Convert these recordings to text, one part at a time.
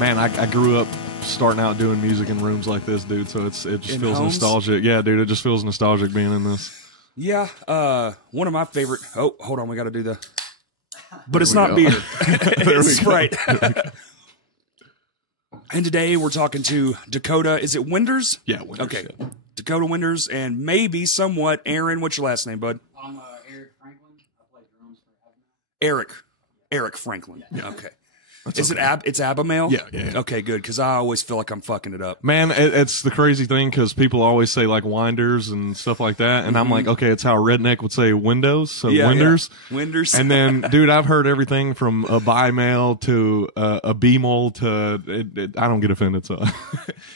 Man, I grew up starting out doing music in rooms like this, dude. So it just feels homes? nostalgic. Yeah, dude, it just feels nostalgic being in this. Yeah, one of my favorite. Oh, hold on, we got to do the. But it's not beer. It's Sprite. And today we're talking to Dakota. Is it Winders? Yeah, Winders. Okay, Yeah. Dakota Winders, and maybe somewhat Aaron. What's your last name, bud? I'm Eric Franklin. I play drums for Abimael. Eric Franklin. Yeah. Okay. That's Is okay. it's Abimael? Yeah. Okay, good, because I always feel like I'm fucking it up. Man, it's the crazy thing because people always say like winders and stuff like that, and I'm like, okay, it's how a redneck would say windows, so winders. Yeah. Winders. And then, dude, I've heard everything from Abimael to Abimael to I don't get offended, so.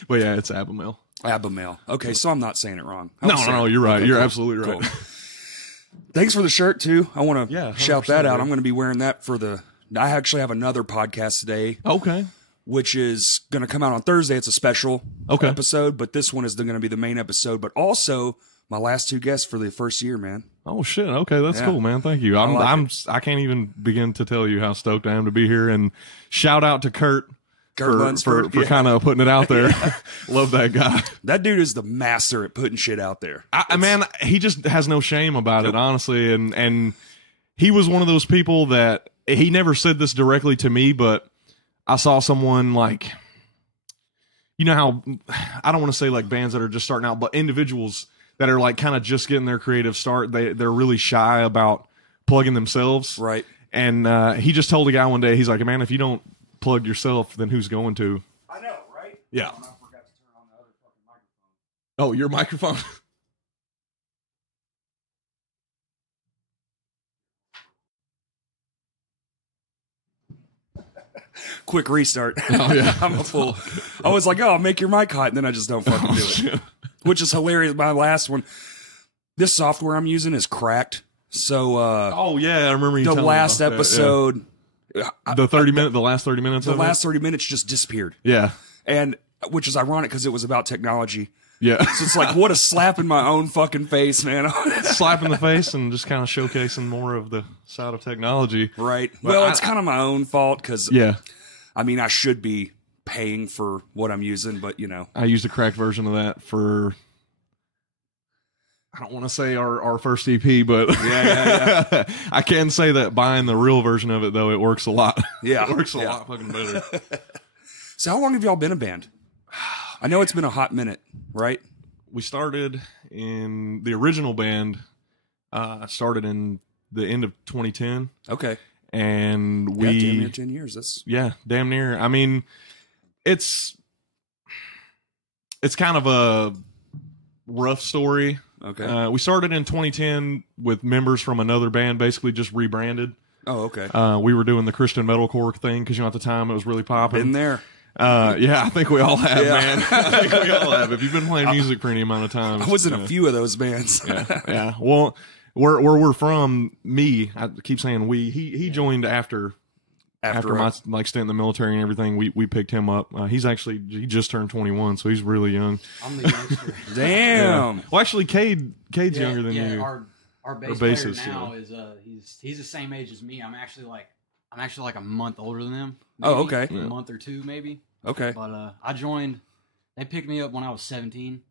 But yeah, it's Abimael. Abimael. Okay, so I'm not saying it wrong. No, you're right. Okay, You're cool. absolutely right. Cool. Thanks for the shirt too. I want to shout that 100%, out. dude. I'm going to be wearing that for the. I actually have another podcast today, Okay. which is going to come out on Thursday. It's a special episode, but this one is going to be the main episode. But also my last two guests for the first year, man. Oh shit. Okay, that's Yeah. cool, man. Thank you. I can't even begin to tell you how stoked I am to be here. And shout out to Kurt for Lunsford. for kind of putting it out there. Love that guy. That dude is the master at putting shit out there. Man, he just has no shame about it, honestly. And he was one of those people that he never said this directly to me, but I saw someone like, you know how, I don't want to say like bands that are just starting out, but individuals that are like kind of just getting their creative start. They're really shy about plugging themselves. Right. And he just told a guy one day, he's like, man, if you don't plug yourself, then who's going to? I know, right? Yeah. I forgot to turn on the other fucking microphone. Oh, your microphone? Quick restart. Oh, yeah. I'm a fool. I was like, I'll make your mic hot, and then I just don't fucking do it. Which is hilarious. My last one, this software I'm using is cracked. So Oh, yeah, I remember you the telling me last about that, episode, yeah. The last 30 minutes the of last it? 30 minutes just disappeared. Yeah. And which is ironic because it was about technology. Yeah. So it's like, what a slap in my own fucking face, man. Slap in the face and just kind of showcasing more of the side of technology. Right. But Well, it's kind of my own fault because, Yeah. I mean, I should be paying for what I'm using, but you know. I used a cracked version of that for, I don't want to say our first EP, but Yeah. I can say that buying the real version of it, though, it works a lot. Yeah. It works a lot fucking better. So how long have y'all been a band? I know it's been a hot minute, right? We started in the original band, started in the end of 2010. Okay. And we, Yeah, damn near 10 years. That's damn near. I mean, it's kind of a rough story. okay. We started in 2010 with members from another band, basically just rebranded. Oh, okay. We were doing the Christian metalcore thing because, you know, at the time it was really popping. Been there. Yeah, I think we all have, Yeah. man. I think we all have. If you've been playing music for any amount of time. I was in a few of those bands. Yeah. Well, where we're from, I keep saying we. He joined after my like stint in the military and everything. We picked him up. He just turned 21, so he's really young. I'm the youngster. Damn. Well, actually, Cade's younger than you. Our bass bassist, player now is he's the same age as me. I'm actually like a month older than him. Oh, maybe. okay. A month or two, maybe. Okay. But I joined. They picked me up when I was 17.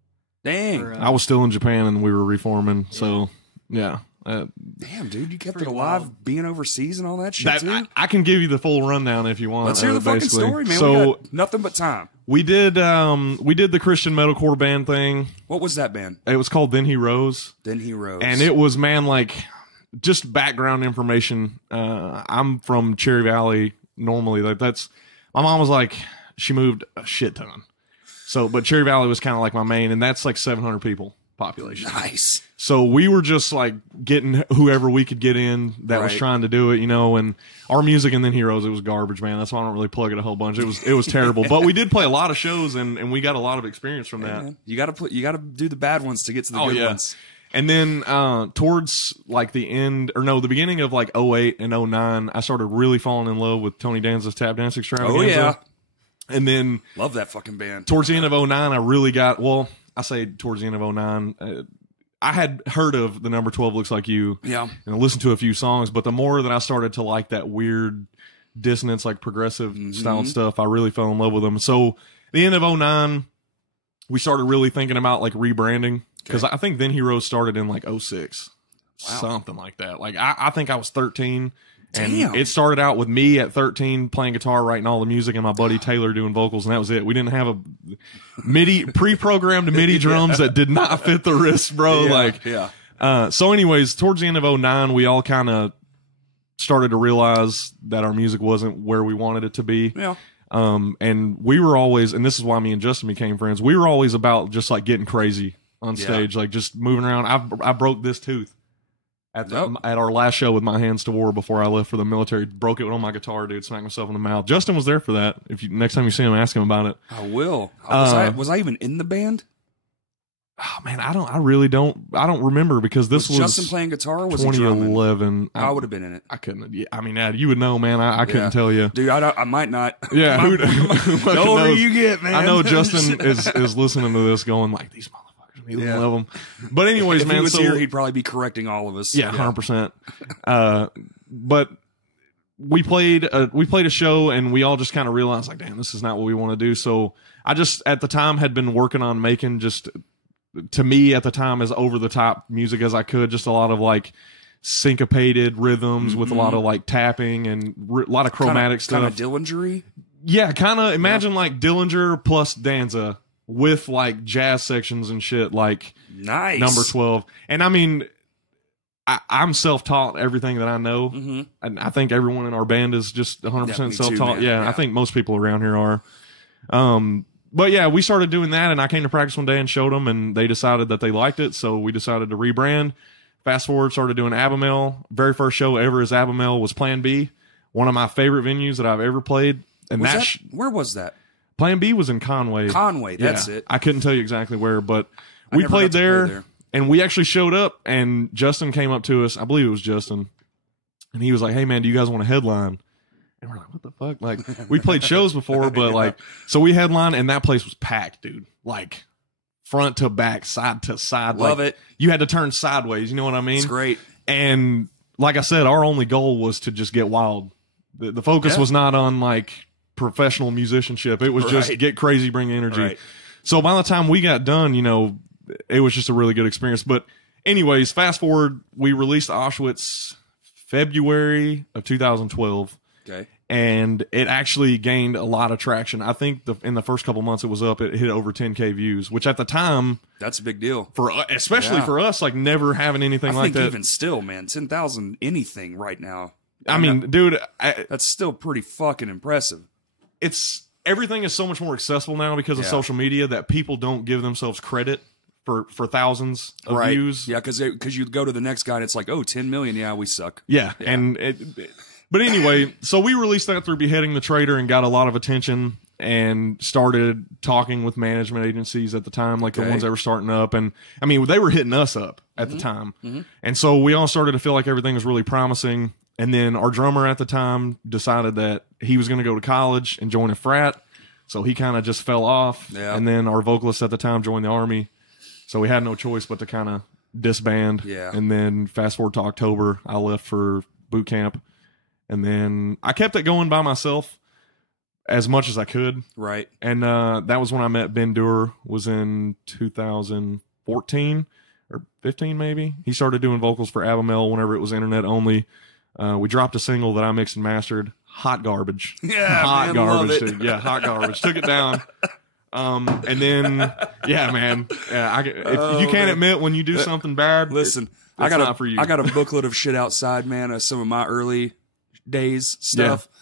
Dang. for, I was still in Japan and we were reforming, so yeah. Damn, dude, you kept it Pretty alive wild. being overseas and all that shit too? I can give you the full rundown if you want. Let's hear the fucking basically. story, man. So We got nothing but time. we did the Christian metalcore band thing. What was that band? It was called Then He Rose. Then He Rose. And it was, man, like, just background information. I'm from Cherry Valley normally. Like, my mom was like, she moved a shit ton. So, but Cherry Valley was kind of like my main, and that's like 700 people population. Nice. So we were just like getting whoever we could get in that was Right. trying to do it, you know, and our music and Then Heroes, it was garbage, man. That's why I don't really plug it a whole bunch. It was terrible. But we did play a lot of shows and we got a lot of experience from that. Man, you gotta do the bad ones to get to the good ones. And then towards like the beginning of like 08 and 09, I started really falling in love with Tony Danza's Tap Dance Extravaganza. Oh yeah. And then Love that fucking band. towards the end of 09, I really got, well, I say towards the end of 09, I had heard of the number 12 Looks Like You Yeah. and listened to a few songs, but the more that I started to like that weird dissonance, like progressive style stuff, I really fell in love with them. So the end of 2009, we started really thinking about like rebranding, because I think Then Heroes started in like 2006, something like that. Like I think I was 13. And it started out with me at 13 playing guitar, writing all the music, and my buddy Taylor doing vocals, and that was it. We didn't have a MIDI, pre-programmed MIDI drums that did not fit the wrist, bro. So anyways, towards the end of 2009, we all kind of started to realize that our music wasn't where we wanted it to be. Yeah. And we were always, and this is why me and Justin became friends, we were always about just like getting crazy on stage, like just moving around. I broke this tooth at our last show with My Hands to War before I left for the military. Broke it on my guitar, dude. Smacked myself in the mouth. Justin was there for that. If you next time you see him, ask him about it. I will. Was I even in the band? Oh man, I really don't remember, because this was Justin playing guitar, or was 2011. I would have been in it. I couldn't. Yeah, I mean, you would know, man. I couldn't tell you, dude. I might not. Yeah, the older you get, man. I know Justin is listening to this, going like, these motherfuckers. He love them. But anyways, if man, he was here, he'd probably be correcting all of us. Yeah, 100%. But we played a show, and we all just kind of realized, like, damn, this is not what we want to do. So I just at the time had been working on making, just to me at the time, as over the top music as I could, just a lot of like syncopated rhythms with a lot of like tapping and a lot of chromatic stuff. Kind of Dillinger-y? Yeah, kind of. Imagine like Dillinger plus Danza, with like jazz sections and shit, like nice. Number 12. And I mean, I'm self-taught everything that I know, and I think everyone in our band is just 100% self-taught. Yeah, I think most people around here are. But yeah, we started doing that, and I came to practice one day and showed them, and they decided that they liked it, so we decided to rebrand. Fast forward, started doing Abimael. Very first show ever as Abimael was Plan B, one of my favorite venues that I've ever played. And where was that? Plan B was in Conway. Conway, that's it. I couldn't tell you exactly where, but we played there, and we actually showed up, and Justin came up to us. I believe it was Justin, and he was like, "Hey, man, do you guys want to headline?" And we're like, "What the fuck?" Like, we played shows before, but like, so we headlined, and that place was packed, dude. Like, front to back, side to side. Love it. You had to turn sideways. You know what I mean? It's great. And like I said, our only goal was to just get wild. The focus was not on like professional musicianship. It was just get crazy, bring energy. So by the time we got done, you know, it was just a really good experience. But anyways, fast forward, we released Auschwitz February of 2012. Okay. And it actually gained a lot of traction. I think in the first couple months it hit over 10K views, which at the time, that's a big deal, especially for us, like never having anything like that. I think even still, man, 10,000 anything right now. I mean, dude, that's still pretty fucking impressive. Everything is so much more accessible now because of social media that people don't give themselves credit for thousands of views. Yeah, because you go to the next guy and it's like, 10 million, yeah, we suck. Yeah. And but anyway, so we released that through Beheading the Traitor and got a lot of attention and started talking with management agencies at the time, like the ones that were starting up. And I mean, they were hitting us up at the time. And so we all started to feel like everything was really promising. And then our drummer at the time decided that he was going to go to college and join a frat. So he kind of just fell off. Yeah. And then our vocalist at the time joined the Army. So we had no choice but to kind of disband. Yeah. And then fast forward to October, I left for boot camp. And then I kept it going by myself as much as I could. Right. And that was when I met Ben Dewar, was in 2014 or 15 maybe. He started doing vocals for Abimael whenever it was internet only. We dropped a single that I mixed and mastered. Hot garbage. Yeah, hot man, garbage. love it. Yeah, hot garbage. Took it down. And then, yeah, man. Yeah, if you can't admit when you do something bad, listen, it's not for you. I got a booklet of shit outside, man, of some of my early days stuff. Yeah.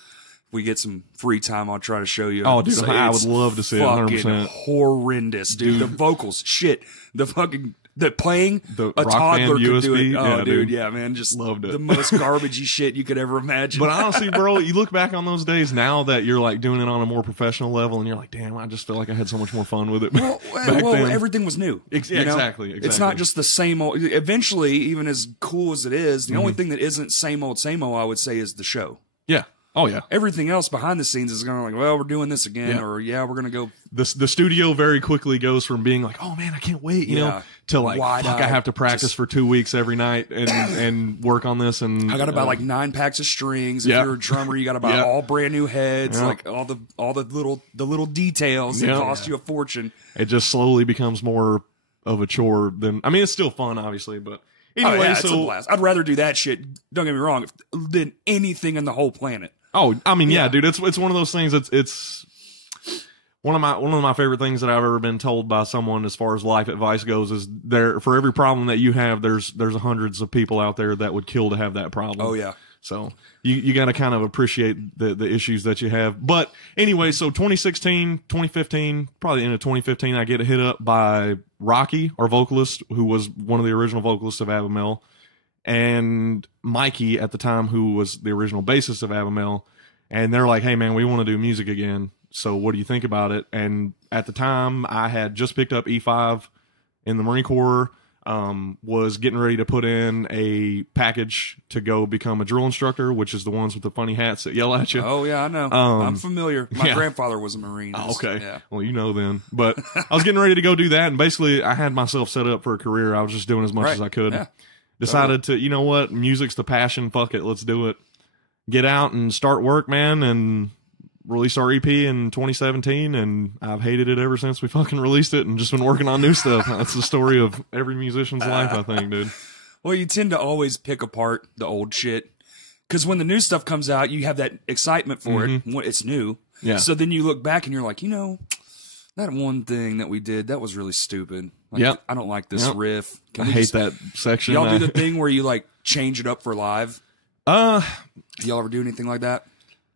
If we get some free time, I'll try to show you. Oh, dude, I would love to see it. 100%. Horrendous, dude. The vocals, shit. The fucking playing. A toddler could USB. Do it. Oh, yeah, dude, yeah, man, just loved it. The most garbagey shit you could ever imagine. But honestly, bro, you look back on those days now that you're like doing it on a more professional level, and you're like, damn, I just feel like I had so much more fun with it. Well, everything was new. Exactly. It's not just the same old. Eventually, even as cool as it is, the only thing that isn't same old, I would say, is the show. Yeah. Oh yeah. Everything else behind the scenes is going to like, well, we're doing this again, Yeah. or yeah, we're going to go. The studio very quickly goes from being like, oh man, I can't wait, you know, to like, fuck, I have to practice for 2 weeks every night and work on this. And I got to buy like 9 packs of strings. If Yeah. you're a drummer, you got to buy Yeah. all brand new heads, Yeah. like all the little details that Yeah. cost you a fortune. it just slowly becomes more of a chore than, I mean, it's still fun, obviously, but anyway, Oh, yeah, it's a so, blast. I'd rather do that shit, don't get me wrong, than anything on the whole planet. oh, I mean, yeah, Yeah. dude, it's one of those things it's one of my favorite things that I've ever been told by someone as far as life advice goes is there for every problem that you have, there's hundreds of people out there that would kill to have that problem. Oh, yeah. So you got to kind of appreciate the issues that you have. But anyway, so 2016, 2015, probably end of 2015, I get hit up by Rocky, our vocalist, who was one of the original vocalists of Abimael, and Mikey at the time, who was the original bassist of Abimael. And they're like, hey, man, we want to do music again. So what do you think about it? And at the time, I had just picked up E5 in the Marine Corps, was getting ready to put in a package to go become a drill instructor, which is the ones with the funny hats that yell at you. Oh, yeah, I know. I'm familiar. My yeah. grandfather was a Marine. Oh, okay. Yeah. Well, you know then. But I was getting ready to go do that, and basically I had myself set up for a career. I was just doing as much Right. as I could. Yeah. Decided to, you know what? Music's the passion. Fuck it. Let's do it. Get out and start work, man, and release our EP in 2017, and I've hated it ever since we fucking released it and just been working on new stuff. That's the story of every musician's life, I think, dude. Well, you tend to always pick apart the old shit because when the new stuff comes out, you have that excitement for it. It's new. Yeah. So then you look back and you're like, you know, that one thing that we did, that was really stupid. Like, Yep. I don't like this Yep. riff. I hate that section. Y'all do the thing where you like change it up for live? Do y'all ever do anything like that?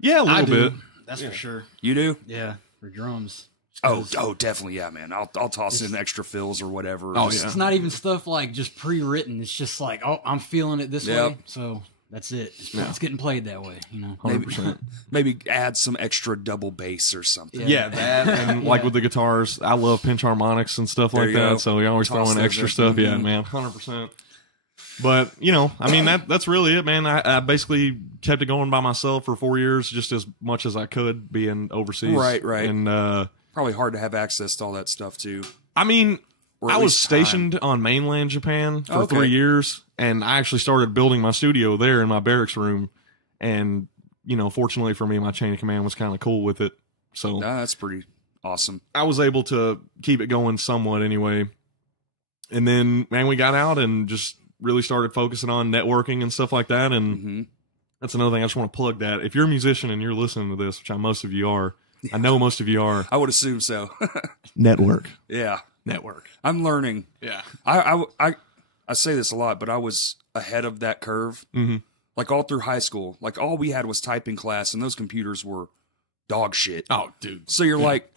Yeah, a I little do. bit. That's for sure. You do? Yeah, for drums. Oh, definitely, yeah, man. I'll toss in extra fills or whatever. Oh, Just- yeah. It's not even stuff like just pre-written. It's just like, oh, I'm feeling it this Yep. way, so that's it. It's getting played that way, you know. 100%. Maybe add some extra double bass or something. Yeah, that and like with the guitars, I love pinch harmonics and stuff There like you that. go. So we always Toss throw in those extra in. stuff. Yeah, Mhm. man, 100%. But you know, I mean that's really it, man. I basically kept it going by myself for 4 years, just as much as I could, being overseas. Right. And Probably hard to have access to all that stuff too. I mean, Or at I was least time. stationed on mainland Japan for Okay. 3 years, and I actually started building my studio there in my barracks room. And you know, fortunately for me, my chain of command was kind of cool with it, so That's pretty awesome. I was able to keep it going somewhat anyway. And then, man, we got out and just really started focusing on networking and stuff like that. And hmm that's another thing. I just want to plug that. If you're a musician and you're listening to this, which most of you are, I know most of you are. I would assume so. Network. Yeah, Network. I'm learning. Yeah. I say this a lot, but I was ahead of that curve. Mm-hmm. Like all through high school, like all we had was typing class, and those computers were dog shit. Oh, dude. So you're like,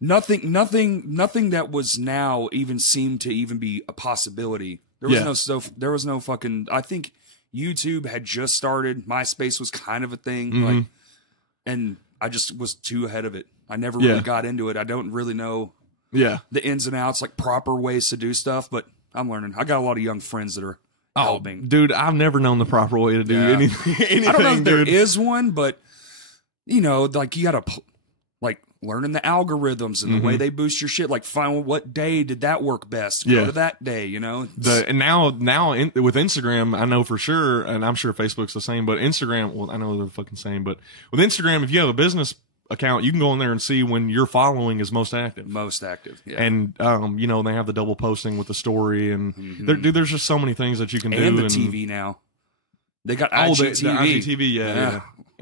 nothing that was now even seemed to even be a possibility. There was Yeah. no stuff. There was no fucking. I think YouTube had just started. MySpace was kind of a thing, Mhm. like, and I just was too ahead of it. I never Yeah. really got into it. I don't really know Yeah. the ins and outs, like proper ways to do stuff, but I'm learning. I got a lot of young friends that are helping. Dude, I've never known the proper way to do Yeah. anything, I don't know if there dude. is one, but you know, like you got to like learning the algorithms and the way they boost your shit. Like, find what day did that work best? Go Yeah. to that day. You know, And now with Instagram, I know for sure, and I'm sure Facebook's the same, but Instagram, well, I know they're the fucking same, but with Instagram, if you have a business account, you can go in there and see when your following is most active. most active. Yeah. And you know, they have the double posting with the story, and dude, there's just so many things that you can do. And the TV now, they got Oh, the IGTV. IGTV, yeah.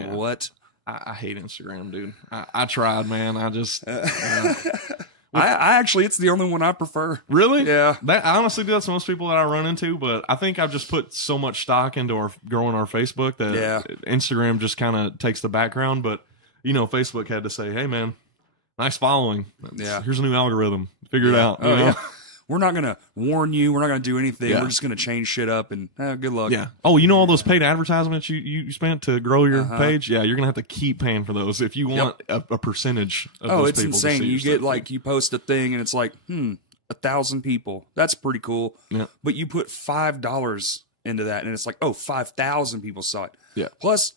What? I hate Instagram, dude. I tried, man. I just I actually, it's the only one I prefer. really, Yeah. That honestly, that's most people that I run into. But I think I've just put so much stock into our growing our Facebook that Yeah. Instagram just kind of takes the background. But you know, Facebook had to say, "Hey, man, nice following. Yeah. Here's a new algorithm. Figure it out." Oh you know? yeah. We're not gonna warn you. We're not gonna do anything. Yeah. We're just gonna change shit up and good luck. Yeah. Oh, you know all those paid advertisements you spent to grow your page? Yeah, you're gonna have to keep paying for those if you want a percentage of those It's people to insane. see You your get stuff. like you post a thing and it's like 1,000 people. That's pretty cool. Yeah. But you put $5 into that and it's like 5,000 people saw it. Yeah. Plus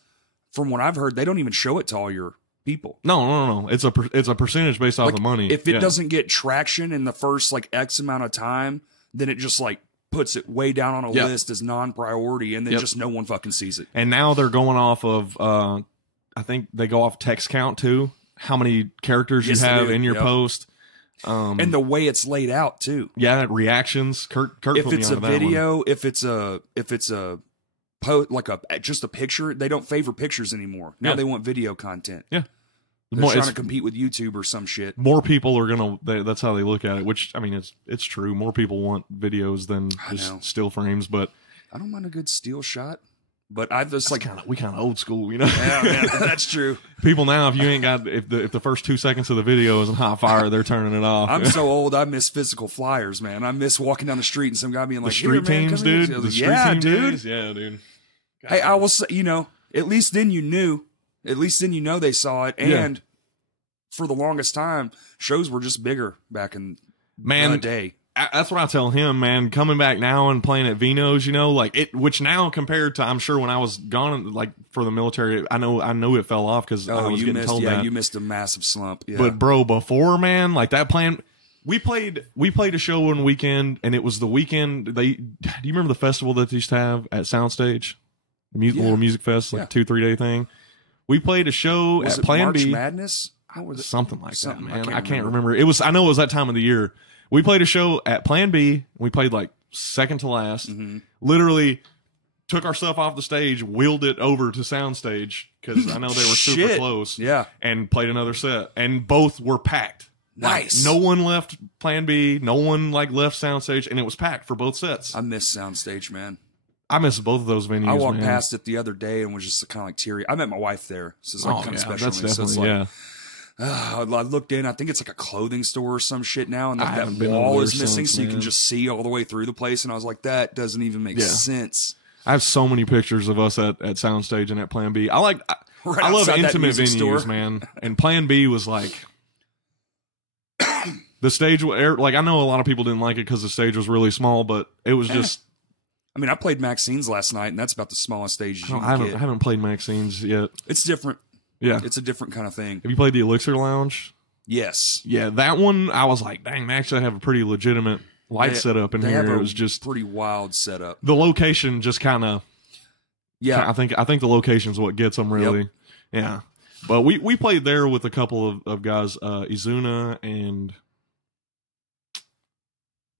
from what I've heard, they don't even show it to all your people. No. It's a percentage based off Like, the money. If it doesn't get traction in the first like X amount of time, then it just like puts it way down on a list as non-priority, and then just no one fucking sees it. And now they're going off of, I think they go off text count too. How many characters you have in your post. And the way it's laid out too. Yeah, reactions. Kurt if put me it's onto a that one. video, if it's a post, like just a picture, they don't favor pictures anymore. Now they want video content. Yeah. They're trying to compete with YouTube or some shit. More people are that's how they look at it, which, I mean, it's true. More people want videos than just still frames, but I don't mind a good still shot. But I've just we kind of old school, you know? Yeah, man, that's true. People now, if you ain't got, if the first 2 seconds of the video is on hot fire, they're turning it off. I'm so old, I miss physical flyers, man. I miss walking down the street and some guy being like, the street teams, dude. Like, the street team dude. days? Yeah, dude. God. Hey, I will say, at least then you knew. At least then they saw it. And for the longest time, shows were just bigger back in the day. That's what I tell him, man. Coming back now and playing at Vino's, which now compared to, I'm sure when I was gone, like for the military, I know it fell off because I was getting told that. You missed a massive slump. Yeah. But bro, before, man, like that plan, we played a show one weekend, and it was the weekend. Do you remember the festival that they used to have at Soundstage, the little music fest, like 2-3 day thing? We played a show at Plan March B. Madness? How was it? Something like that, man. I can't remember. I know it was that time of the year. We played a show at Plan B. We played like second to last. Mm-hmm. Literally took our stuff off the stage, wheeled it over to Soundstage because I know they were super close. Yeah. And played another set. And both were packed. Nice. Like, no one left Plan B. No one left Soundstage. And it was packed for both sets. I miss Soundstage, man. I miss both of those venues. I walked past it the other day and was just kind of like teary. I met my wife there. So it's like kind of special. That's definitely, I looked in. I think it's like a clothing store or some shit now, and that wall is missing, so you can just see all the way through the place. And I was like, that doesn't even make sense. I have so many pictures of us at Soundstage and at Plan B. I love intimate venues, man. And Plan B was like the stage. Like, I know a lot of people didn't like it because the stage was really small, but it was just. I mean, I played Maxine's last night, and that's about the smallest stage you can get. I haven't played Maxine's yet. It's different. Yeah. It's a different kind of thing. Have you played the Elixir Lounge? Yes. Yeah, that one, I was like, dang, they actually have a pretty legitimate light setup in here. It was just pretty wild setup. The location just kind of. Yeah. I think the location's what gets them, really. Yep. Yeah. But we played there with a couple of guys, Izuna and.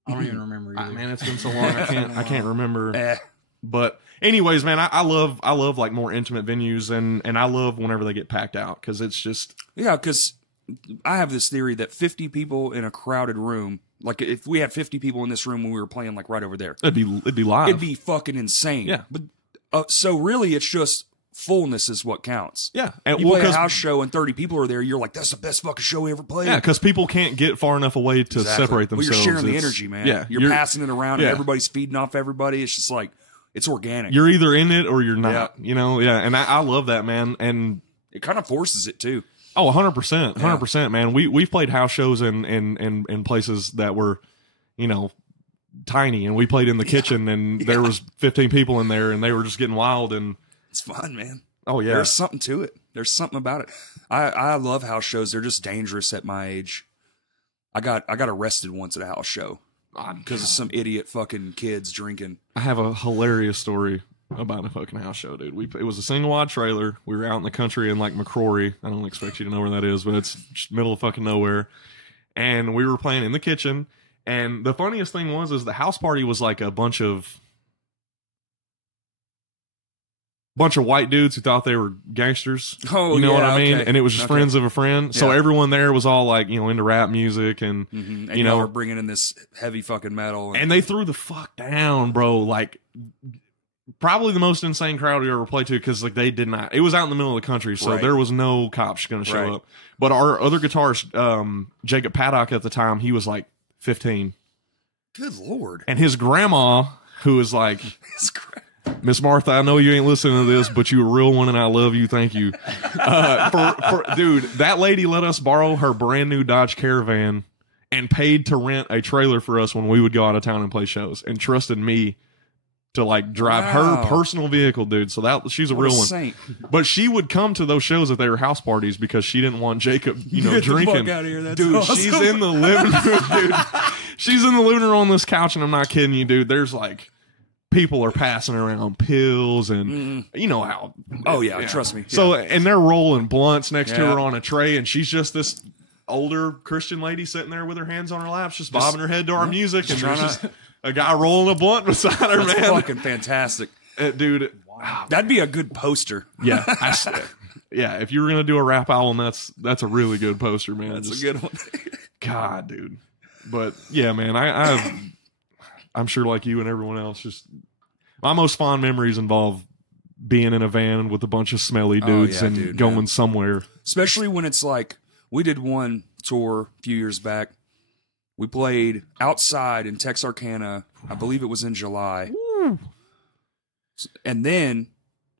I don't even remember either. Man, it's been so long. I can't remember. But anyways, man, I love like more intimate venues, and I love whenever they get packed out because it's just because I have this theory that 50 people in a crowded room, like if we had 50 people in this room when we were playing like right over there, it'd be live. It'd be fucking insane. Yeah, but so really, it's just fullness is what counts. Yeah, and you play a house show and 30 people are there, you're like, that's the best fucking show we ever played. Yeah, because people can't get far enough away to separate themselves. Well, you're sharing the energy, man. Yeah, you're passing it around, and everybody's feeding off everybody. It's just like. It's organic. You're either in it or you're not, and I love that, man. And it kind of forces it too. Oh, 100%, 100%, man. We've played house shows in places that were, tiny, and we played in the kitchen, and there was 15 people in there, and they were just getting wild, and it's fun, man. Oh yeah, there's something to it. There's something about it. I love house shows. They're just dangerous at my age. I got arrested once at a house show. Because of some idiot fucking kids drinking. I have a hilarious story about a fucking house show, dude. It was a single wide trailer. We were out in the country in like McCrory. I don't expect you to know where that is, but it's just middle of fucking nowhere. And we were playing in the kitchen. And the funniest thing is the house party was like a bunch of white dudes who thought they were gangsters. Oh, you know what I mean? Okay. And it was just friends of a friend. So everyone there was all like, into rap music and, and we're bringing in this heavy fucking metal. And they threw the fuck down, bro. Like, probably the most insane crowd we ever played to because, like, they did not. It was out in the middle of the country, so there was no cops going to show up. But our other guitarist, Jacob Paddock at the time, he was like 15. Good Lord. And his grandma, who was like... Miss Martha, I know you ain't listening to this, but you a real one, and I love you. Thank you. Dude, that lady let us borrow her brand new Dodge Caravan and paid to rent a trailer for us when we would go out of town and play shows, and trusted me to like drive Wow. her personal vehicle, dude. So she's a What real a one. saint. But she would come to those shows if they were house parties because she didn't want Jacob, Get the drinking. fuck outta here. That's Dude, awesome. she's in the living room, dude. She's in the living room on this couch, and I'm not kidding you, dude. There's like people are passing around pills, and you know how. Oh yeah, trust me. So and they're rolling blunts next to Yeah. her on a tray, and she's just this older Christian lady sitting there with her hands on her laps, just bobbing her head to our music, and there's just a guy rolling a blunt beside her, That's man. fucking fantastic. Dude, That'd be a good poster. yeah, yeah. If you were gonna do a rap album, that's a really good poster, man. That's Just- a good one. God, dude. But yeah, man, I'm sure like you and everyone else, just my most fond memories involve being in a van with a bunch of smelly dudes yeah, and dude, going man. somewhere. Especially when it's like, we did one tour a few years back. We played outside in Texarkana. I believe it was in July. And then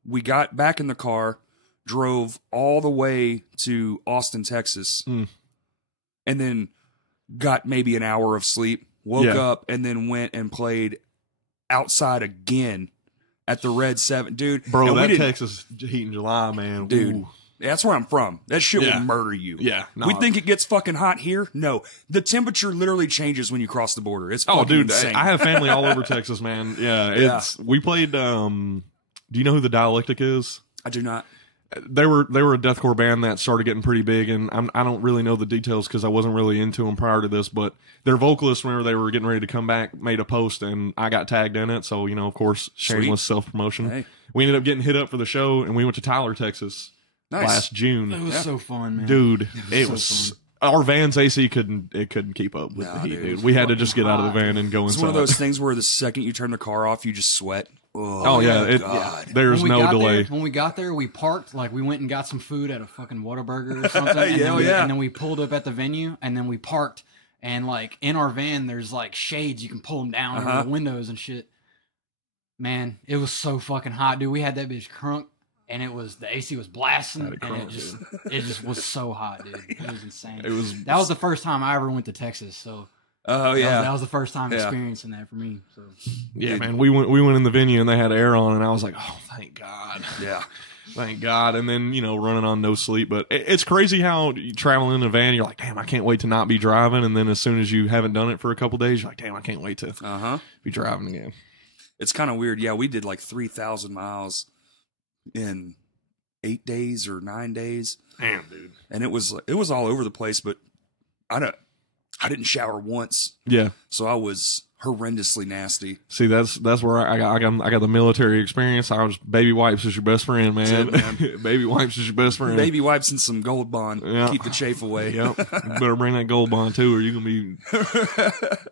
we got back in the car, drove all the way to Austin, Texas, and then got maybe an hour of sleep, woke up, and then went and played outside again at the Red 7. Dude, Bro, and we that didn't- Texas heat in July, man. Dude. Ooh. That's where I'm from. That shit Yeah. will murder you. Yeah. No, we think it gets fucking hot here. No, the temperature literally changes when you cross the border. It's Oh, fucking dude, insane. I have family all over Texas, man. Yeah, we played. Do you know who the Dialectic is? I do not. They were a deathcore band that started getting pretty big, and I don't really know the details because I wasn't really into them prior to this. But their vocalist, whenever they were getting ready to come back, made a post, and I got tagged in it. So of course, shameless self promotion. Hey. We ended up getting hit up for the show, and we went to Tyler, Texas, Nice. last June. It was so fun, man. Dude, it so was our van's AC couldn't keep up with the heat, dude. We had to just get out of the van and go It's inside. one of those things where the second you turn the car off, you just sweat. Oh yeah, God. there's When we no got delay. When we got there, we parked. Like, we went and got some food at a fucking Whataburger or something. Yeah, And then we pulled up at the venue, and then we parked. And like in our van, there's like shades you can pull them down over the windows and shit. Man, it was so fucking hot, dude. We had that bitch crunk, and the AC was blasting, and crunk, it just was so hot, dude. It was insane. That was the first time I ever went to Texas, so. Oh yeah. That was the first time experiencing that for me. So. Yeah, man, we went in the venue and they had air on, and I was like, oh, thank God. Yeah. Thank God. And then, running on no sleep. But it's crazy how you travel in a van, you're like, damn, I can't wait to not be driving. And then as soon as you haven't done it for a couple days, you're like, damn, I can't wait to be driving again. It's kind of weird. Yeah, we did like 3,000 miles in 8 days or 9 days. Damn, dude. And it was all over the place, but I didn't shower once. Yeah. So I was horrendously nasty. See, that's where I got the military experience. Baby wipes is your best friend, man. That's it, man. Baby wipes is your best friend. Baby wipes and some Gold Bond. Yeah. Keep the chafe away. Yep. You better bring that Gold Bond too, or you're gonna be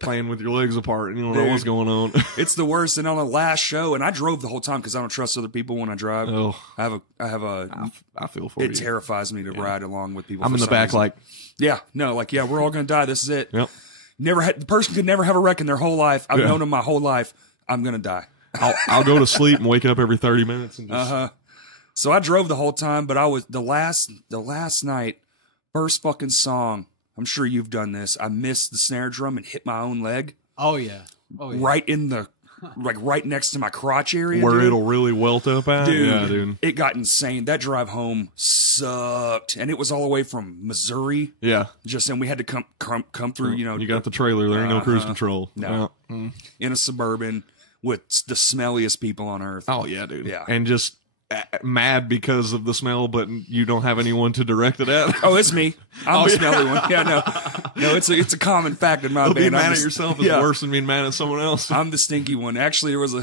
playing with your legs apart and you don't know what's going on. It's the worst. And on the last show, and I drove the whole time because I don't trust other people when I drive. Oh, I have a. I feel for It you. terrifies me to ride along with people. I'm for in the some back reason. like, we're all gonna die. This is it. yep. The person could never have a wreck in their whole life. I've known them my whole life. I'm gonna die. I'll go to sleep and wake up every 30 minutes and just So I drove the whole time, but I was the last night, first fucking song. I'm sure you've done this. I missed the snare drum and hit my own leg Oh yeah. right in the right next to my crotch area, where dude. it'll really welt up at. Dude, Yeah, dude. It got insane. That drive home sucked, and it was all the way from Missouri. Yeah. And we had to come through. You got the trailer. There ain't no cruise control. No. Yeah. In a Suburban with the smelliest people on earth. Oh yeah, dude. Yeah. And just mad because of the smell, but you don't have anyone to direct it at. Oh, it's me. I'm the smelly one. Yeah, no, it's a common fact in my band. Being mad I'm at the- yourself is yeah. worse than being mad at someone else. I'm the stinky one. Actually, there was